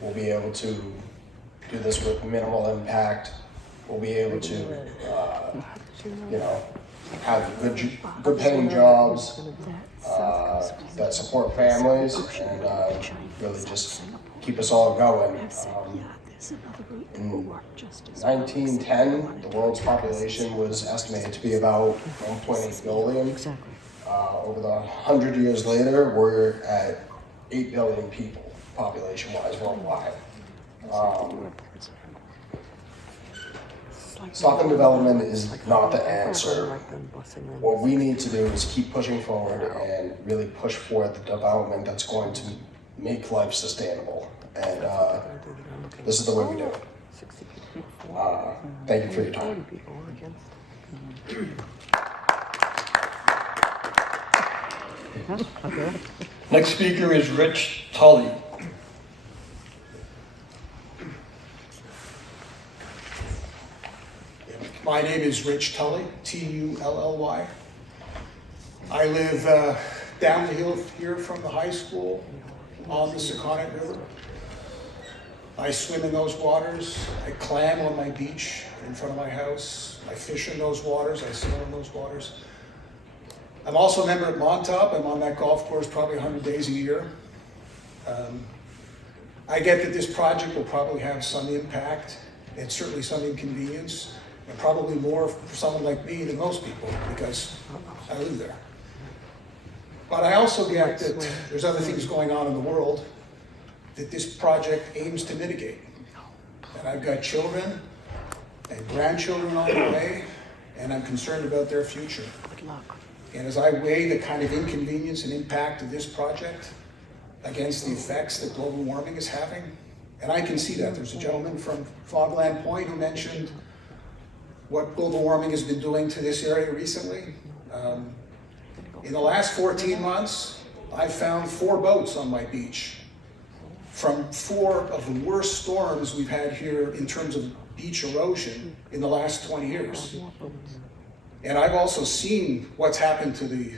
we'll be able to do this with minimal impact. We'll be able to, have good paying jobs that support families and really just keep us all going. In 1910, the world's population was estimated to be about 1.8 billion. Over the 100 years later, we're at 8 billion people, population-wise, worldwide. Stopping development is not the answer. What we need to do is keep pushing forward and really push for the development that's going to make life sustainable. And this is the way we do it. Thank you for your time. Next speaker is Rich Tully. My name is Rich Tully, T-U-L-L-Y. I live down the hill here from the high school on the Secaunet River. I swim in those waters. I clam on my beach in front of my house. I fish in those waters. I sail in those waters. I'm also a member at Montauk. I'm on that golf course probably 100 days a year. I get that this project will probably have some impact and certainly some inconvenience, and probably more for someone like me than most people because I live there. But I also get that there's other things going on in the world that this project aims to mitigate. And I've got children and grandchildren on the way, and I'm concerned about their future. And as I weigh the kind of inconvenience and impact of this project against the effects that global warming is having, and I can see that. There's a gentleman from Fogland Point who mentioned what global warming has been doing to this area recently. In the last 14 months, I've found 4 boats on my beach from 4 of the worst storms we've had here in terms of beach erosion in the last 20 years. And I've also seen what's happened to the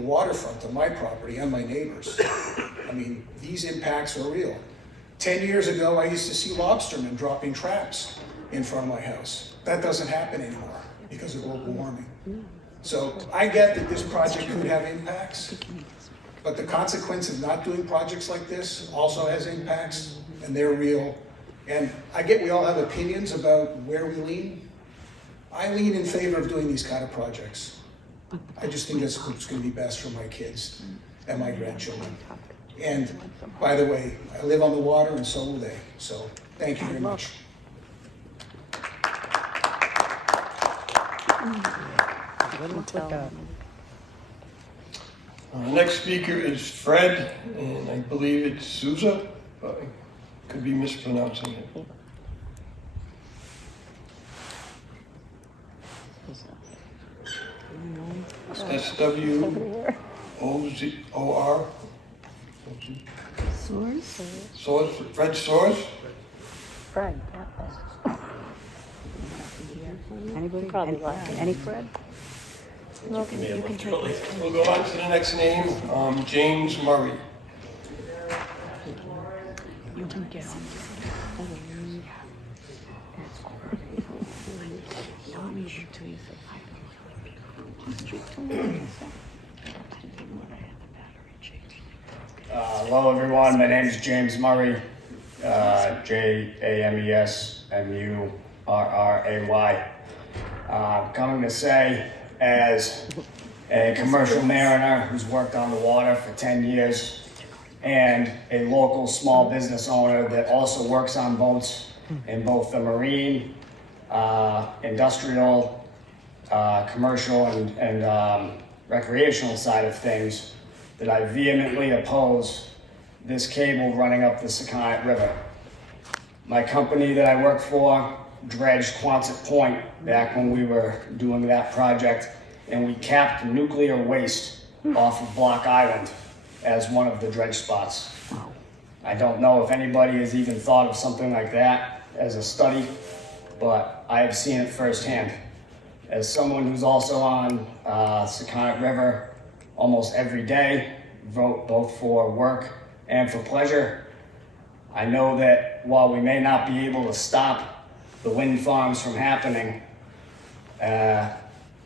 waterfront of my property and my neighbors. I mean, these impacts are real. 10 years ago, I used to see lobstermen dropping traps in front of my house. That doesn't happen anymore because of global warming. So I get that this project could have impacts, but the consequence of not doing projects like this also has impacts, and they're real. And I get we all have opinions about where we lean. I lean in favor of doing these kind of projects. I just think that's what's going to be best for my kids and my grandchildren. And by the way, I live on the water and so will they. So thank you very much. Next speaker is Fred, and I believe it's Souza, but I could be mispronouncing it. S-W-O-Z-O-R. Soars? Fred Soars? Fred. Anybody? Probably any Fred? We'll go on to the next name, James Murray. You can get on. Hello everyone, my name is James Murray, Jamesmurray. Coming to say, as a commercial mariner who's worked on the water for 10 years and a local small business owner that also works on boats in both the marine, industrial, commercial, and recreational side of things, that I vehemently oppose this cable running up the Secaunet River. My company that I work for dredged Quonset Point back when we were doing that project, and we capped nuclear waste off of Block Island as one of the dredge spots. I don't know if anybody has even thought of something like that as a study, but I have seen it firsthand. As someone who's also on Secaunet River almost every day, vote both for work and for pleasure, I know that while we may not be able to stop the wind farms from happening,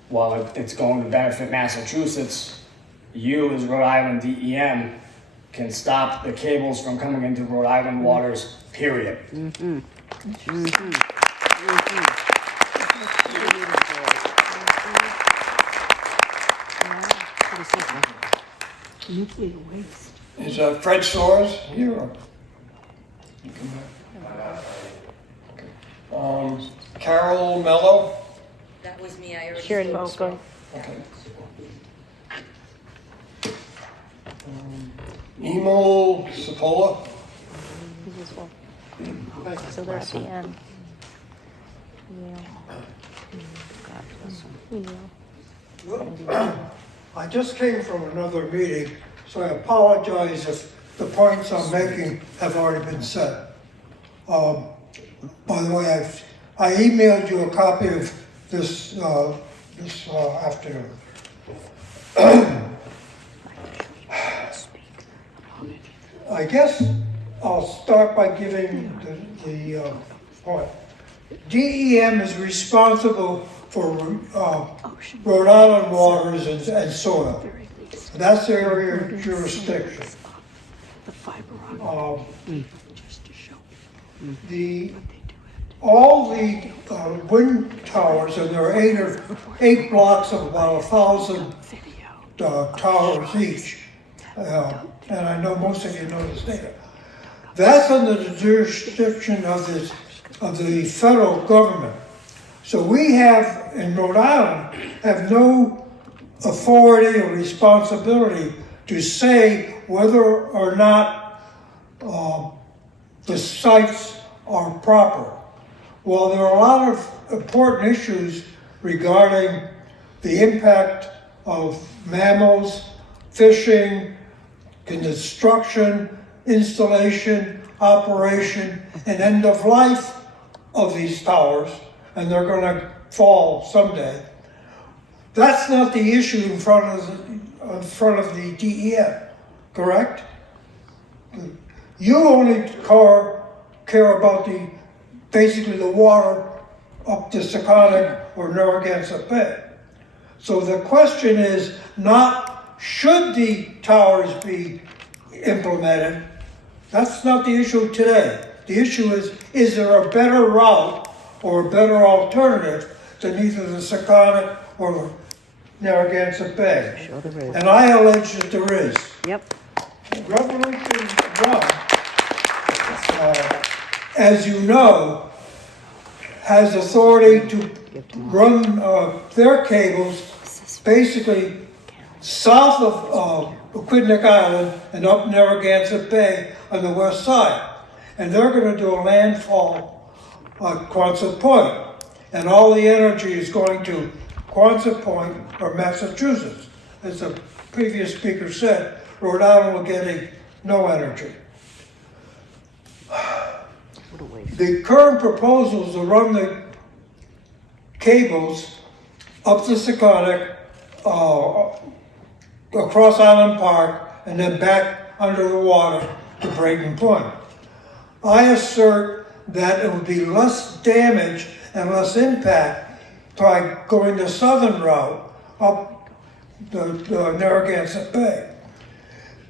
while it's going to benefit Massachusetts, you as Rhode Island DEM can stop the cables from coming into Rhode Island waters, period. Nuclear waste. Is Fred Soares here? Or? Carol Mello? That was me, I already Sharon spoke. Malcolm. Okay. Emil Cipolla? So they're at the end. I just came from another meeting, so I apologize if the points I'm making have already been said. By the way, I emailed you a copy of this afternoon. I guess I'll start by giving the point. DEM is responsible for Rhode Island waters and soil. That's their area of jurisdiction. All the wind towers, and there are eight blocks of about 1,000 towers each, and I know most of you know this data. That's under the jurisdiction of the federal government. So we have, in Rhode Island, have no authority or responsibility to say whether or not the sites are proper. While there are a lot of important issues regarding the impact of mammals, fishing, construction, installation, operation, and end of life of these towers, and they're going to fall someday. That's not the issue in front of the DEM, correct? You only care about basically the water up to Seconic or Narragansett Bay. So the question is not should the towers be implemented. That's not the issue today. The issue is there a better route or a better alternative than either the Seconic or Narragansett Bay? And I allege that there is. Yep. Revolution 1, as you know, has authority to run their cables basically south of Aquidneck Island and up Narragansett Bay on the west side. And they're going to do a landfall at Quonset Point. And all the energy is going to Quonset Point or Massachusetts. As the previous speaker said, Rhode Island will get no energy. The current proposal is to run the cables up to Seconic, across Island Park, and then back under the water to Brayton Point. I assert that it would be less damage and less impact by going the southern route up the Narragansett Bay.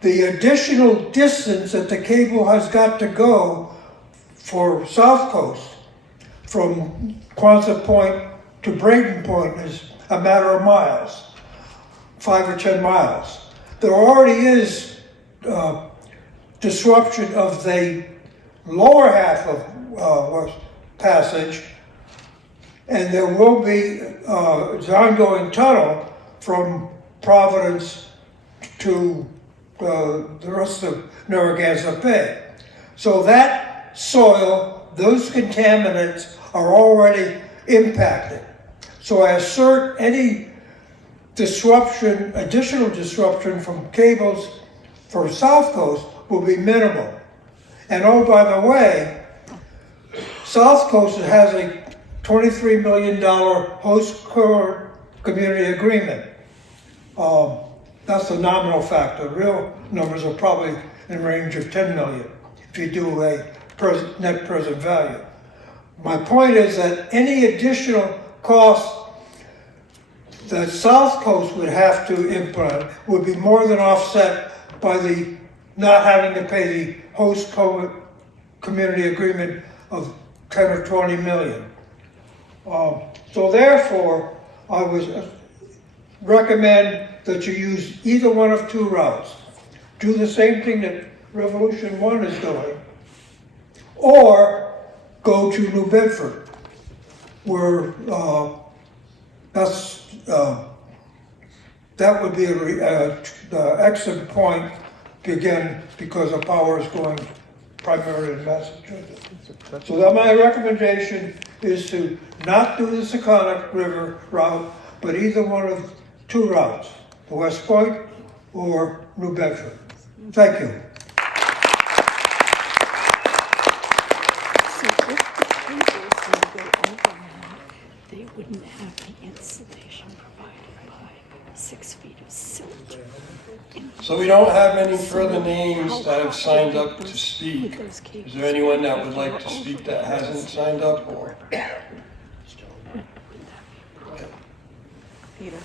The additional distance that the cable has got to go for SouthCoast from Quonset Point to Brayton Point is a matter of miles, 5 or 10 miles. There already is disruption of the lower half of West Passage, and there will be an ongoing tunnel from Providence to the rest of Narragansett Bay. So that soil, those contaminants are already impacted. So I assert any disruption, additional disruption from cables for SouthCoast will be minimal. And oh, by the way, SouthCoast has a $23 million host community agreement. That's the nominal factor. Real numbers are probably in the range of 10 million if you do a net present value. My point is that any additional cost that SouthCoast would have to implement would be more than offset by the not having to pay the host community agreement of 10 or 20 million. So therefore, I would recommend that you use either one of two routes. Do the same thing that Revolution 1 is doing, or go to New Bedford, where that would be the exit point again, because the power is going primarily in Massachusetts. So that my recommendation is to not do the Seconic River route, but either one of two routes, the West Point or New Bedford. Thank you. So if the cables were to go overhead, they wouldn't have the insulation provided by 6 feet of silt. So we don't have any further names that have signed up to speak. Is there anyone that would like to speak that hasn't signed up, or? Peter.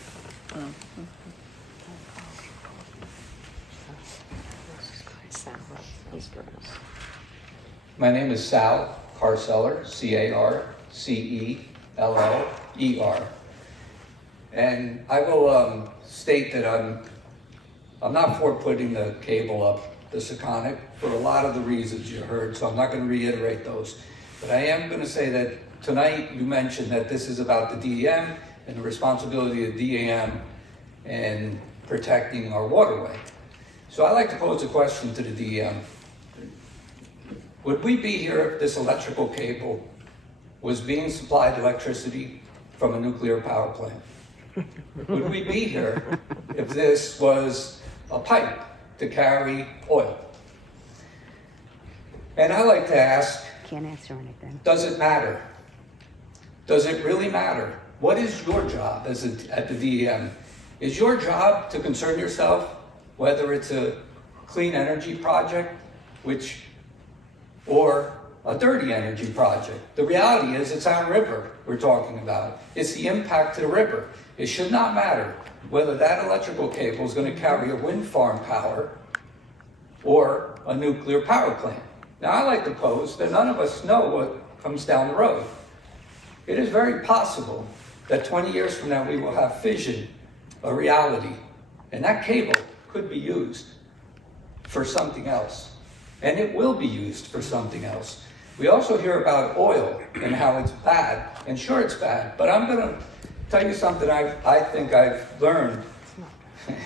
My name is Sal Carceller, C-A-R-C-E-L-L-E-R. And I will state that I'm not for putting the cable up the Seconic for a lot of the reasons you heard, so I'm not going to reiterate those. But I am going to say that tonight you mentioned that this is about the DEM and the responsibility of DEM and protecting our waterway. So I'd like to pose a question to the DEM. Would we be here if this electrical cable was being supplied electricity from a nuclear power plant? Would we be here if this was a pipe to carry oil? And I like to ask, Can't answer anything. does it matter? Does it really matter? What is your job at the DEM? Is your job to concern yourself whether it's a clean energy project, or a dirty energy project? The reality is it's our river we're talking about. It's the impact to the river. It should not matter whether that electrical cable is going to carry a wind farm power or a nuclear power plant. Now, I like to pose that none of us know what comes down the road. It is very possible that 20 years from now we will have fission, a reality, and that cable could be used for something else. And it will be used for something else. We also hear about oil and how it's bad, and sure it's bad, but I'm going to tell you something I think I've learned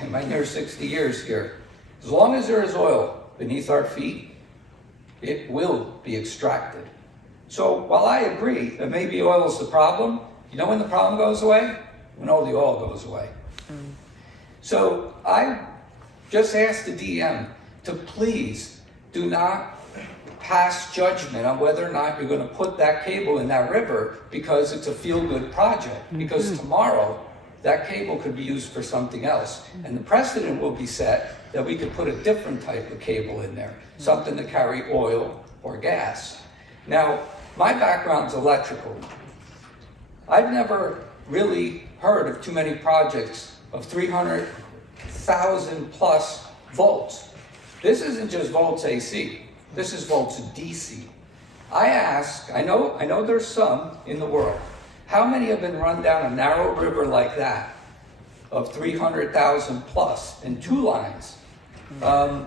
in my near 60 years here. As long as there is oil beneath our feet, it will be extracted. So while I agree that maybe oil is the problem, you know when the problem goes away? When all the oil goes away. So I just asked the DEM to please do not pass judgment on whether or not you're going to put that cable in that river because it's a feel-good project. Because tomorrow, that cable could be used for something else. And the precedent will be set that we could put a different type of cable in there, something to carry oil or gas. Now, my background's electrical. I've never really heard of too many projects of 300,000 plus volts. This isn't just volts AC. This is volts DC. I ask, I know there's some in the world. How many have been run down a narrow river like that of 300,000 plus in two lines? I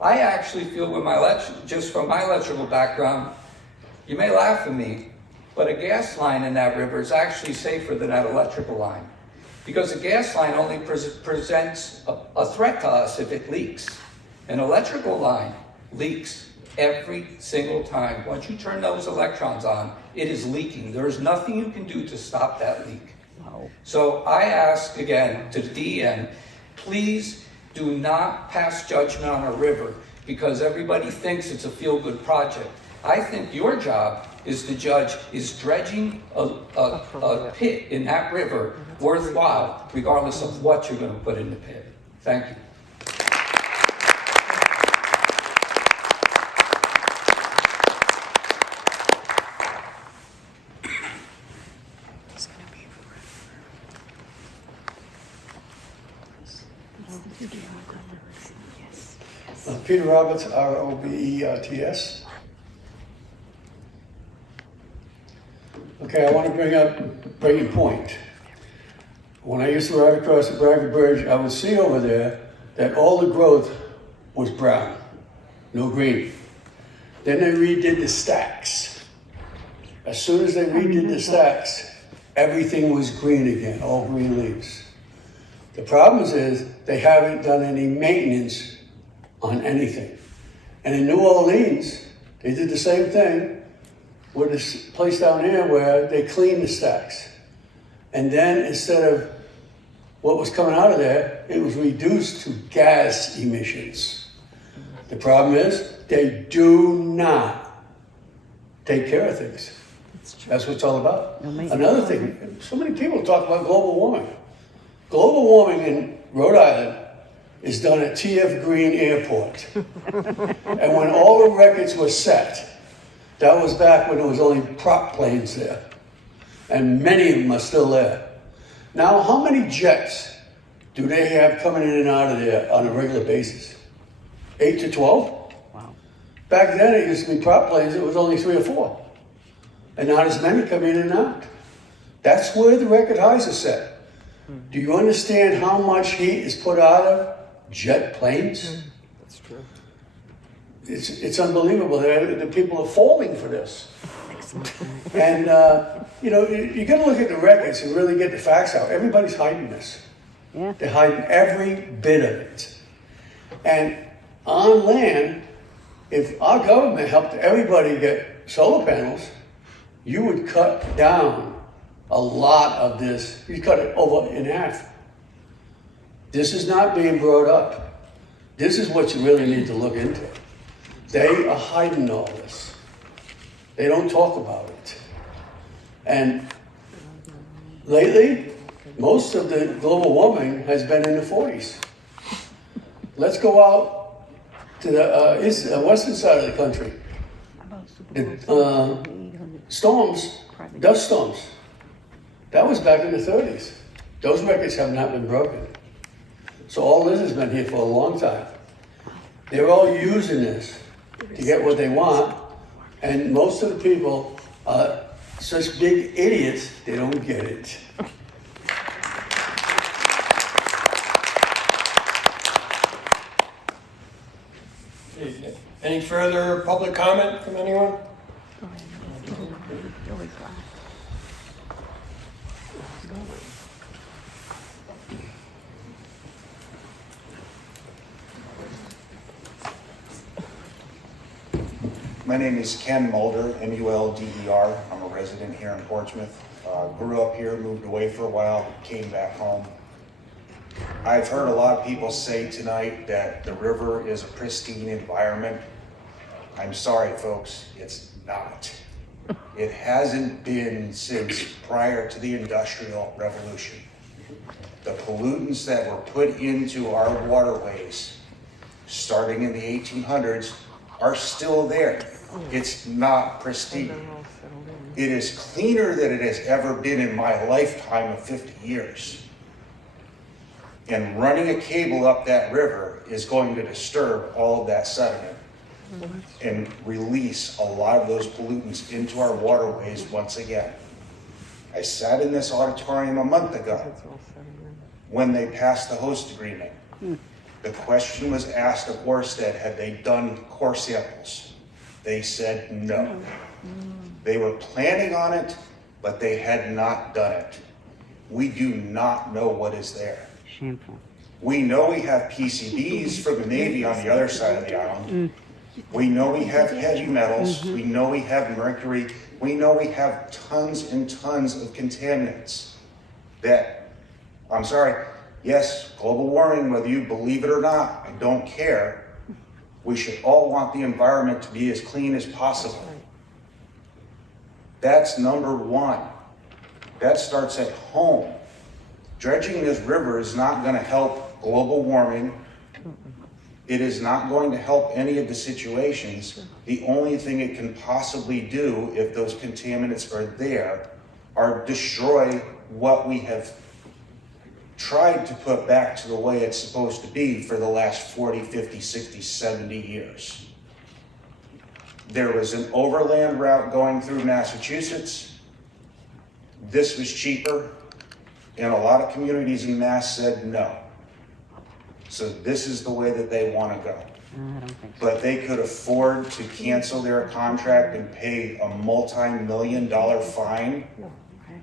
actually feel with just from my electrical background, you may laugh at me, but a gas line in that river is actually safer than that electrical line. Because a gas line only presents a threat to us if it leaks. An electrical line leaks every single time. Once you turn those electrons on, it is leaking. There is nothing you can do to stop that leak. So I ask again to the DEM, please do not pass judgment on a river because everybody thinks it's a feel-good project. I think your job is to judge, is dredging a pit in that river worthwhile, regardless of what you're going to put in the pit. Thank you. Peter Roberts, R-O-B-E-R-T-S. Okay, I want to bring a point. When I used to ride across the Bradford Bridge, I would see over there that all the growth was brown, no green. Then they redid the stacks. As soon as they redid the stacks, everything was green again, all green leaves. The problem is they haven't done any maintenance on anything. And in New Orleans, they did the same thing with this place down here where they cleaned the stacks. And then instead of what was coming out of there, it was reduced to gas emissions. The problem is they do not take care of things. That's what it's all about. Another thing, so many people talk about global warming. Global warming in Rhode Island is done at T.F. Green Airport. And when all the records were set, that was back when there was only prop planes there. And many of them are still there. Now, how many jets do they have coming in and out of there on a regular basis? 8 to 12? Wow. Back then, it used to be prop planes, it was only 3 or 4. And not as many come in and out. That's where the record highs are set. Do you understand how much heat is put out of jet planes? That's true. It's unbelievable. The people are falling for this. And, you know, you got to look at the records and really get the facts out. Everybody's hiding this. Yeah. They're hiding every bit of it. And on land, if our government helped everybody get solar panels, you would cut down a lot of this. You cut it over in half. This is not being brought up. This is what you really need to look into. They are hiding all this. They don't talk about it. And lately, most of the global warming has been in the 40s. Let's go out to the western side of the country. The storms, dust storms, that was back in the 30s. Those records have not been broken. So all this has been here for a long time. They're all using this to get what they want, and most of the people are such big idiots, they don't get it. Any further public comment from anyone? My name is Ken Mulder, M-U-L-D-E-R. I'm a resident here in Portsmouth. Grew up here, moved away for a while, came back home. I've heard a lot of people say tonight that the river is a pristine environment. I'm sorry, folks, it's not. It hasn't been since prior to the Industrial Revolution. The pollutants that were put into our waterways, starting in the 1800s, are still there. It's not pristine. It is cleaner than it has ever been in my lifetime of 50 years. And running a cable up that river is going to disturb all of that sediment and release a lot of those pollutants into our waterways once again. I sat in this auditorium a month ago when they passed the host agreement. The question was asked of Orsted, had they done core samples? They said no. They were planning on it, but they had not done it. We do not know what is there. Shameful. We know we have PCBs from the Navy on the other side of the island. We know we have heavy metals. We know we have mercury. We know we have tons and tons of contaminants that, I'm sorry, yes, global warming, whether you believe it or not, I don't care. We should all want the environment to be as clean as possible. That's number one. That starts at home. Dredging this river is not going to help global warming. It is not going to help any of the situations. The only thing it can possibly do, if those contaminants are there, are destroy what we have tried to put back to the way it's supposed to be for the last 40, 50, 60, 70 years. There was an overland route going through Massachusetts. This was cheaper. And a lot of communities in Mass said no. So this is the way that they want to go. But they could afford to cancel their contract and pay a multi-million-dollar fine.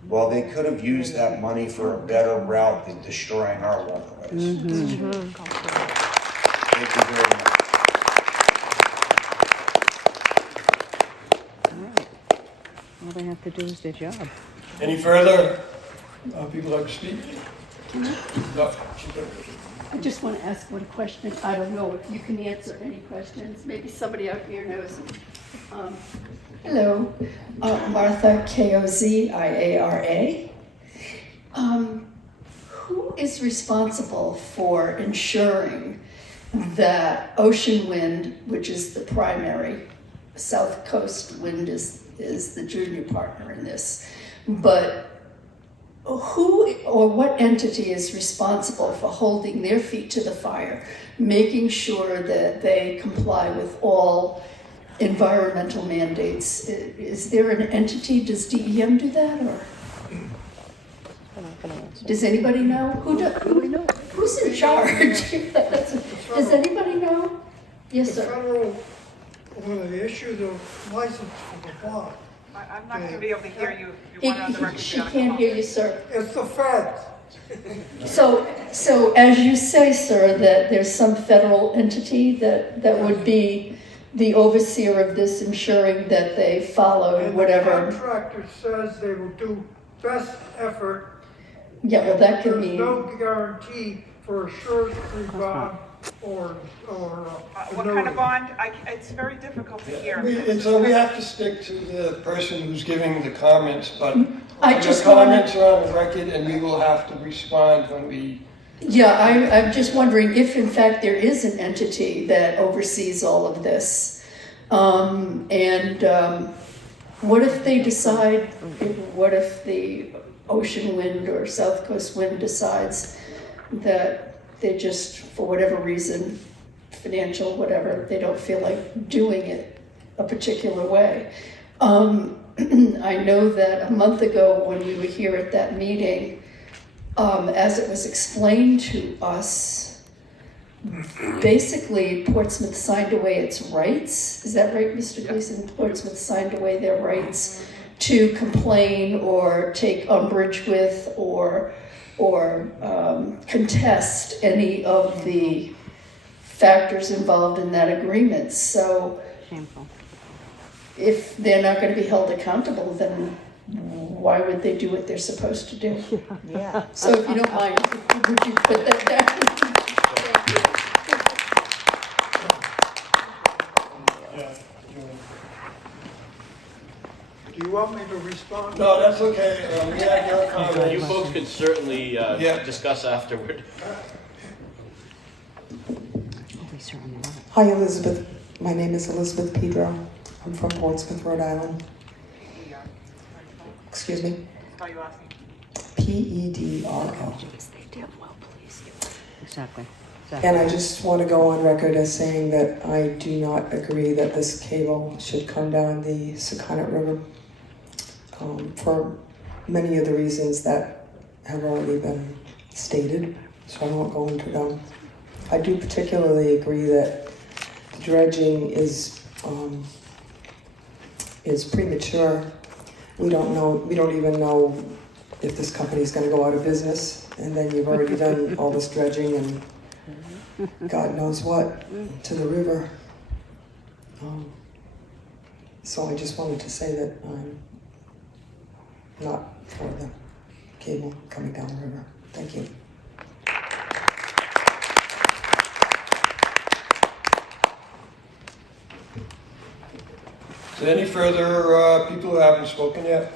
Well, they could have used that money for a better route than destroying our waterways. Thank you very much. All they have to do is their job. Any further people like to speak? No. I just want to ask one question. I don't know if you can answer any questions. Maybe somebody out here knows. Hello, Martha, Kozziara. Who is responsible for ensuring that Ocean Wind, which is the primary, SouthCoast Wind is the junior partner in this, but who or what entity is responsible for holding their feet to the fire, making sure that they comply with all environmental mandates? Is there an entity? Does DEM do that, or does anybody know? Who's in charge? Does anybody know? Yes, The sir. federal, when they issue the license for the block. I'm not going to be able to hear you if you want on the record. She can't hear you, sir. It's the feds. So as you say, sir, that there's some federal entity that would be the overseer of this, ensuring that they follow And whatever. the contractor says they will do best effort. Yeah, well, that could There's mean. no guarantee for a surety bond or What kind of bond? It's very difficult to hear. And so we have to stick to the person who's giving the comments, but I the just comments are on the record and we will have to respond when we. Yeah, I'm just wondering if in fact there is an entity that oversees all of this. What if they decide, what if the Ocean Wind or SouthCoast Wind decides that they just, for whatever reason, financial, whatever, they don't feel like doing it a particular way? I know that a month ago when we were here at that meeting, as it was explained to us, basically Portsmouth signed away its rights. Is that right, Mr. Gleason? Portsmouth signed away their rights to complain or take umbrage with or contest any of the factors involved in that agreement. So if they're not going to be held accountable, then why would they do what they're supposed to do? Yeah. So if you don't mind, would you put that down? Do you want me to respond? No, that's okay. We have your comments. You folks can certainly discuss afterward. Hi, Elizabeth. My name is Elizabeth Pedro. I'm from Portsmouth, Rhode Island. Excuse me? Pedro. Exactly. And I just want to go on record as saying that I do not agree that this cable should come down the Sakonnet River for many of the reasons that have already been stated, so I won't go into them. I do particularly agree that the dredging is premature. We don't even know if this company is going to go out of business, and then you've already done all this dredging and God knows what to the river. So I just wanted to say that I'm not for the cable coming down the river. Thank you. Is there any further people who haven't spoken yet?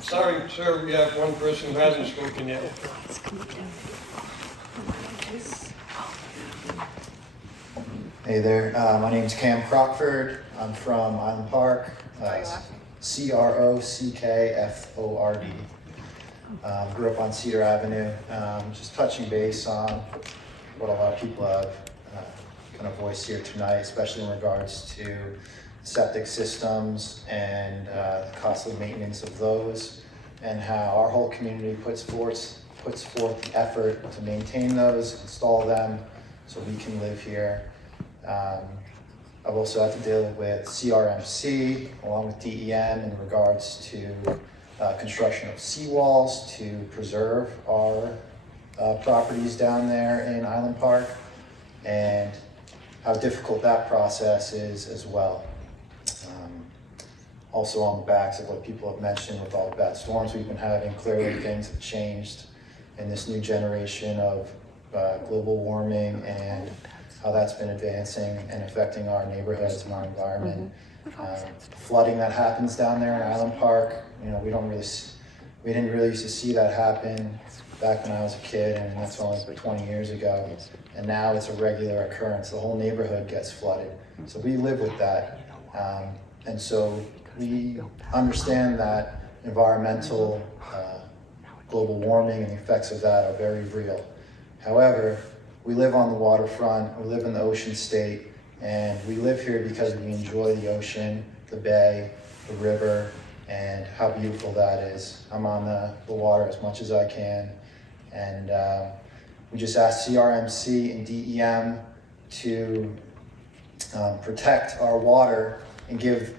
Sorry, sir, we have one person who hasn't spoken yet. Hey there, my name's Cam Crockford. I'm from Island Park, Crockford. Grew up on Cedar Avenue. Just touching base on what a lot of people have kind of voiced here tonight, especially in regards to septic systems and the costly maintenance of those, and how our whole community puts forth the effort to maintain those, install them, so we can live here. I've also had to deal with CRMC along with DEM in regards to construction of seawalls to preserve our properties down there in Island Park, and how difficult that process is as well. Also on the backs of what people have mentioned with all the bad storms we've been having, clearly things have changed in this new generation of global warming and how that's been advancing and affecting our neighborhoods and our environment. Flooding that happens down there in Island Park, you know, we didn't really used to see that happen back when I was a kid, and that's only 20 years ago. And now it's a regular occurrence. The whole neighborhood gets flooded. So we live with that. And so we understand that environmental global warming and the effects of that are very real. However, we live on the waterfront, we live in the ocean state, and we live here because we enjoy the ocean, the bay, the river, and how beautiful that is. I'm on the water as much as I can, and we just asked CRMC and DEM to protect our water and give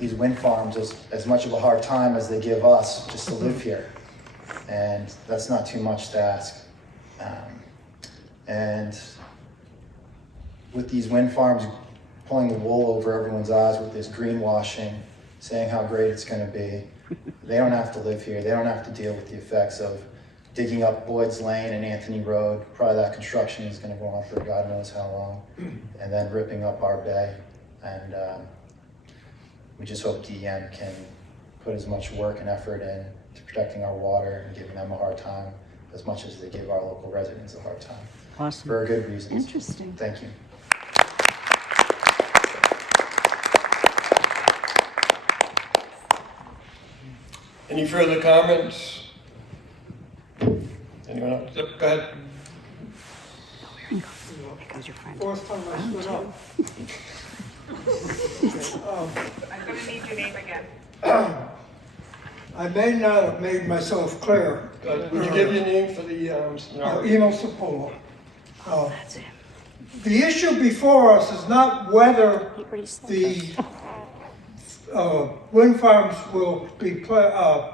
these wind farms as much of a hard time as they give us just to live here. And that's not too much to ask. And with these wind farms pulling the wool over everyone's eyes with this greenwashing, saying how great it's going to be, they don't have to live here. They don't have to deal with the effects of digging up Boyd's Lane and Anthony Road. Probably that construction is going to go on for God knows how long, and then ripping up our bay. And we just hope DEM can put as much work and effort in to protecting our water and giving them a hard time as much as they give our local residents a hard time. Awesome. For good reasons. Interesting. Thank you. Any further comments? Anyone else? Yep, go ahead. Fourth time I stood up. I'm gonna need your name again. I may not have made myself clear. Would you give your name for the, Eno Sepolo. The issue before us is not whether the wind farms will be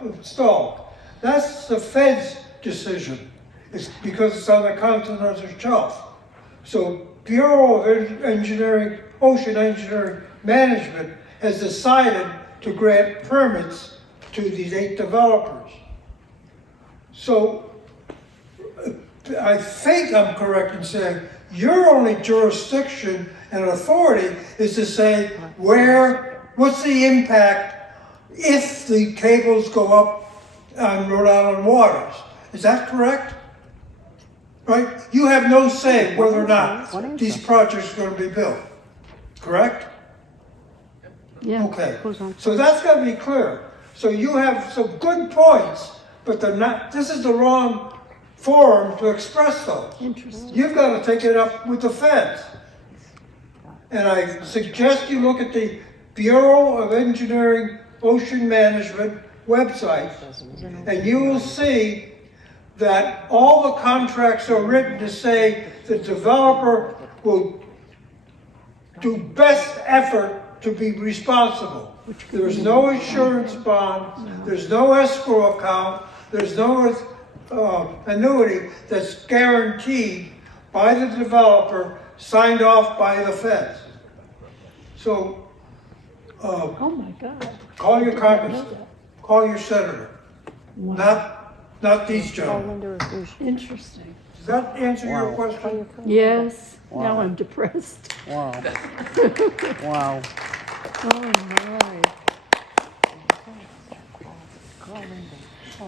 installed. That's the Fed's decision. It's because it's on the continental shelf. So Bureau of Engineering, Ocean Engineering Management has decided to grant permits to these 8 developers. So I think I'm correct in saying your only jurisdiction and authority is to say what's the impact if the cables go up on Rhode Island waters. Is that correct? Right? You have no say whether or not these projects are going to be built. Correct? Yeah. Okay. So that's got to be clear. So you have some good points, but they're not. This is the wrong forum to express those. Interesting. You've got to take it up with the feds. And I suggest you look at the Bureau of Engineering Ocean Management website, and you will see that all the contracts are written to say the developer will do best effort to be responsible. There's no insurance bond, there's no escrow account, there's no annuity that's guaranteed by the developer, signed off by the feds. So, Oh my God. call your congressman, call your senator, not these gentlemen. Interesting. Does that answer your question? Yes. Wow. Now I'm depressed. Wow. Wow. Oh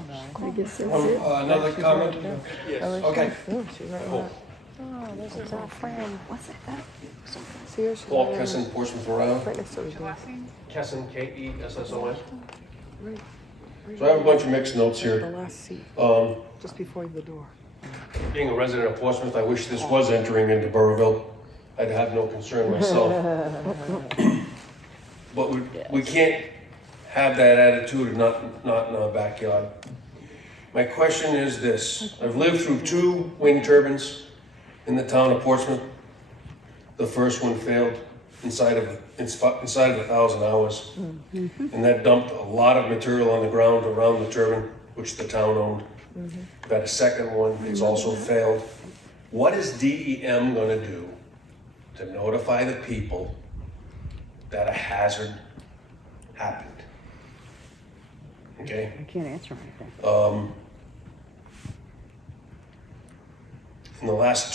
my. I guess that's it. another comment? Yes. Okay. Oh, this is our friend. What's that? Paul Kesson, Portsmouth, Rhode Island. What's your last name? Kesson, Kesson. So I have a bunch of mixed notes here. The last seat, just before the door. Being a resident of Portsmouth, I wish this was entering into Burrillville. I'd have no concern myself. But we can't have that attitude of not in our backyard. My question is this: I've lived through 2 wind turbines in the town of Portsmouth. The first one failed inside of 1,000 hours, and that dumped a lot of material on the ground around the turbine, which the town owned. We've had a second one, it's also failed. What is DEM gonna do to notify the people that a hazard happened? Okay? I can't answer anything. In the last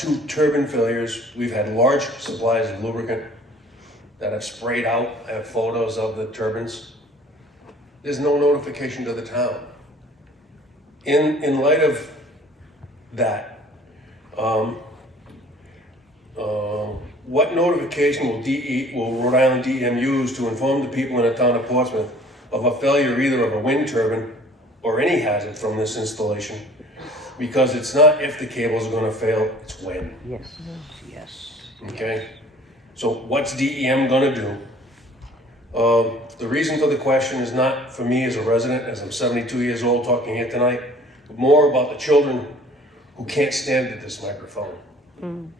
two turbine failures, we've had large supplies of lubricant that have sprayed out. I have photos of the turbines. There's no notification to the town. In light of that, what notification will Rhode Island DEM use to inform the people in the town of Portsmouth of a failure either of a wind turbine or any hazard from this installation? Because it's not if the cables are gonna fail, it's when. Yes, yes. Okay? So what's DEM gonna do? The reason for the question is not for me as a resident, as I'm 72 years old talking here tonight, but more about the children who can't stand at this microphone. And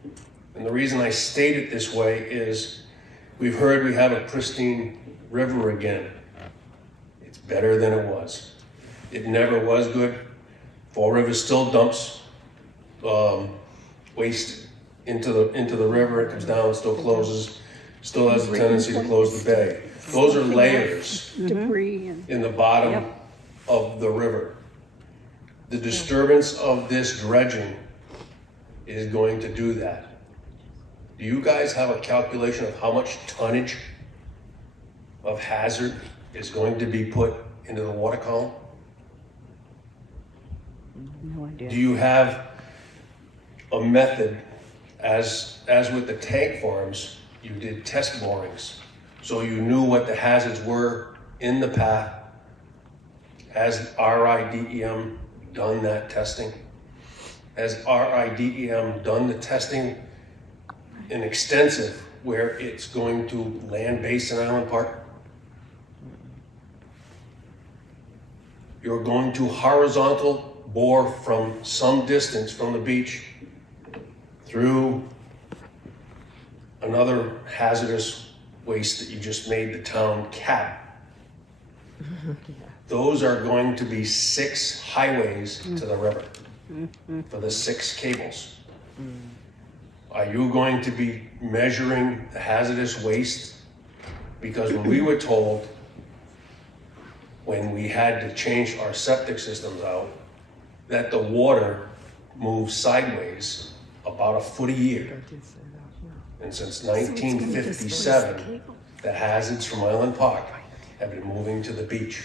the reason I state it this way is we've heard we have a pristine river again. It's better than it was. It never was good. Fall River still dumps waste into the river. It comes down, still closes, still has a tendency to close the bay. Those are layers Debris in the bottom of the river. The disturbance of this dredging is going to do that. Do you guys have a calculation of how much tonnage of hazard is going to be put into the water column? No idea. Do you have a method, as with the tank farms, you did test borings, so you knew what the hazards were in the path? Has RIDEM done that testing? Has RIDEM done the testing in extensive where it's going to land base in Island Park? You're going to horizontal bore from some distance from the beach through another hazardous waste that you just made the town cap. Those are going to be 6 highways to the river for the 6 cables. Are you going to be measuring the hazardous waste? Because when we were told, when we had to change our septic systems out, that the water moves sideways about a foot a year. And since 1957, the hazards from Island Park have been moving to the beach.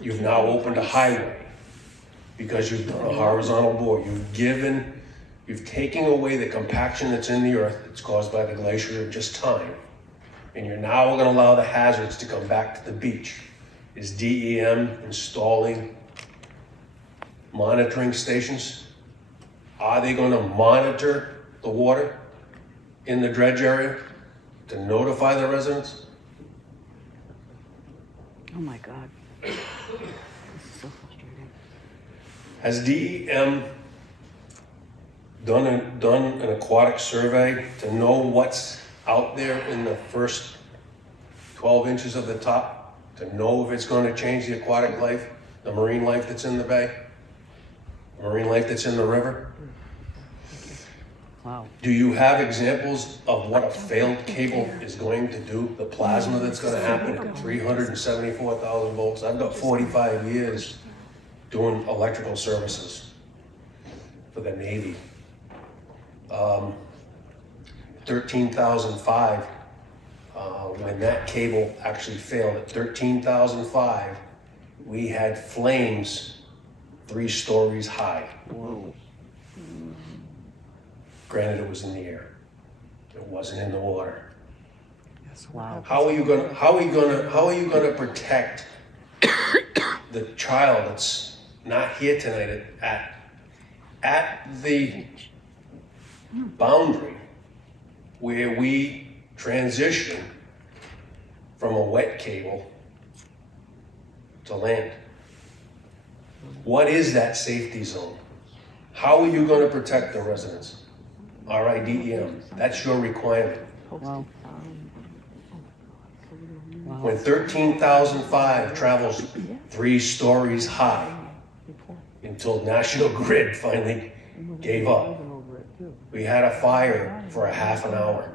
You've now opened a highway because you've done a horizontal bore. You've taken away the compaction that's in the earth that's caused by the glacier of just time. And you're now going to allow the hazards to come back to the beach. Is DEM installing monitoring stations? Are they going to monitor the water in the dredge area to notify the residents? Oh my God. This is so frustrating. Has DEM done an aquatic survey to know what's out there in the first 12 inches of the top? To know if it's going to change the aquatic life, the marine life that's in the bay, marine life that's in the river? Wow. Do you have examples of what a failed cable is going to do? The plasma that's going to happen at 374,000 volts. I've got 45 years doing electrical services for the Navy. 13,005. When that cable actually failed at 13,005, we had flames 3 stories high. Whoa. Granted, it was in the air. It wasn't in the water. Wow. How are you gonna protect the child that's not here tonight at the boundary where we transition from a wet cable to land. What is that safety zone? How are you gonna protect the residents? RIDEM, that's your requirement. When 13,005 travels 3 stories high until National Grid finally gave up. We had a fire for a half an hour.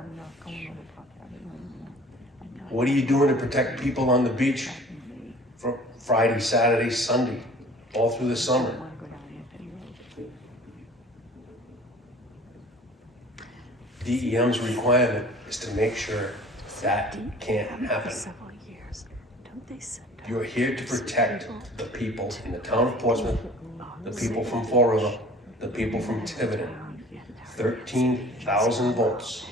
What are you doing to protect people on the beach for Friday, Saturday, Sunday, all through the summer? DEM's requirement is to make sure that can't happen. You're here to protect the people in the town of Portsmouth, the people from Fall River, the people from Tiverton. 13,000 volts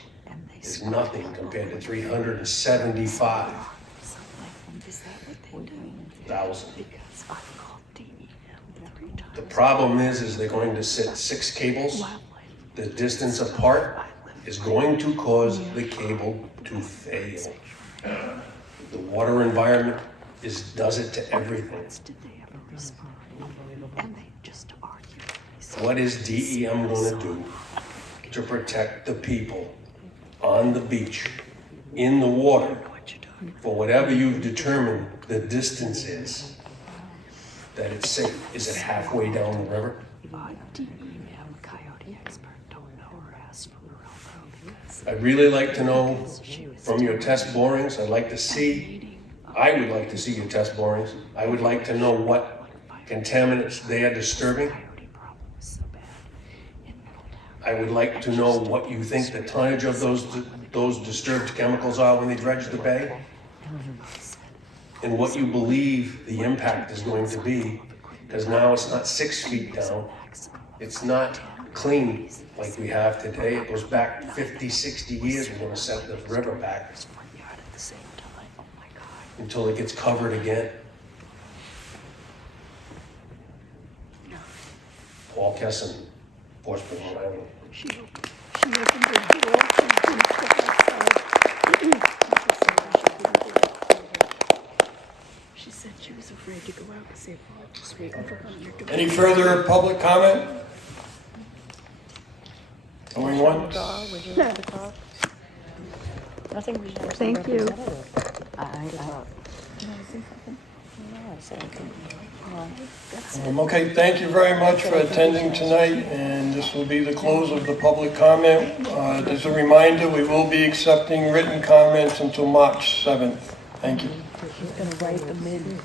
is nothing compared to 375,000. The problem is they're going to sit 6 cables. The distance apart is going to cause the cable to fail. The water environment does it to everything. What is DEM going to do to protect the people on the beach, in the water, for whatever you've determined the distance is, that it's safe? Is it halfway down the river? I'd really like to know from your test borings, I would like to see your test borings. I would like to know what contaminants they are disturbing. I would like to know what you think the tonnage of those disturbed chemicals are when they dredge the bay, and what you believe the impact is going to be, because now it's not 6 feet down, it's not clean like we have today. It goes back 50, 60 years. We're going to set the river back until it gets covered again. Paul Kesson, Portsmouth, Rhode Island. She opened the door and didn't step outside. She said she was afraid to go out because they were just waiting for her under door. Any further public comment? Going once? Thank you. Okay, thank you very much for attending tonight, and this will be the close of the public comment. As a reminder, we will be accepting written comments until March 7th. Thank you. She's going to write them in.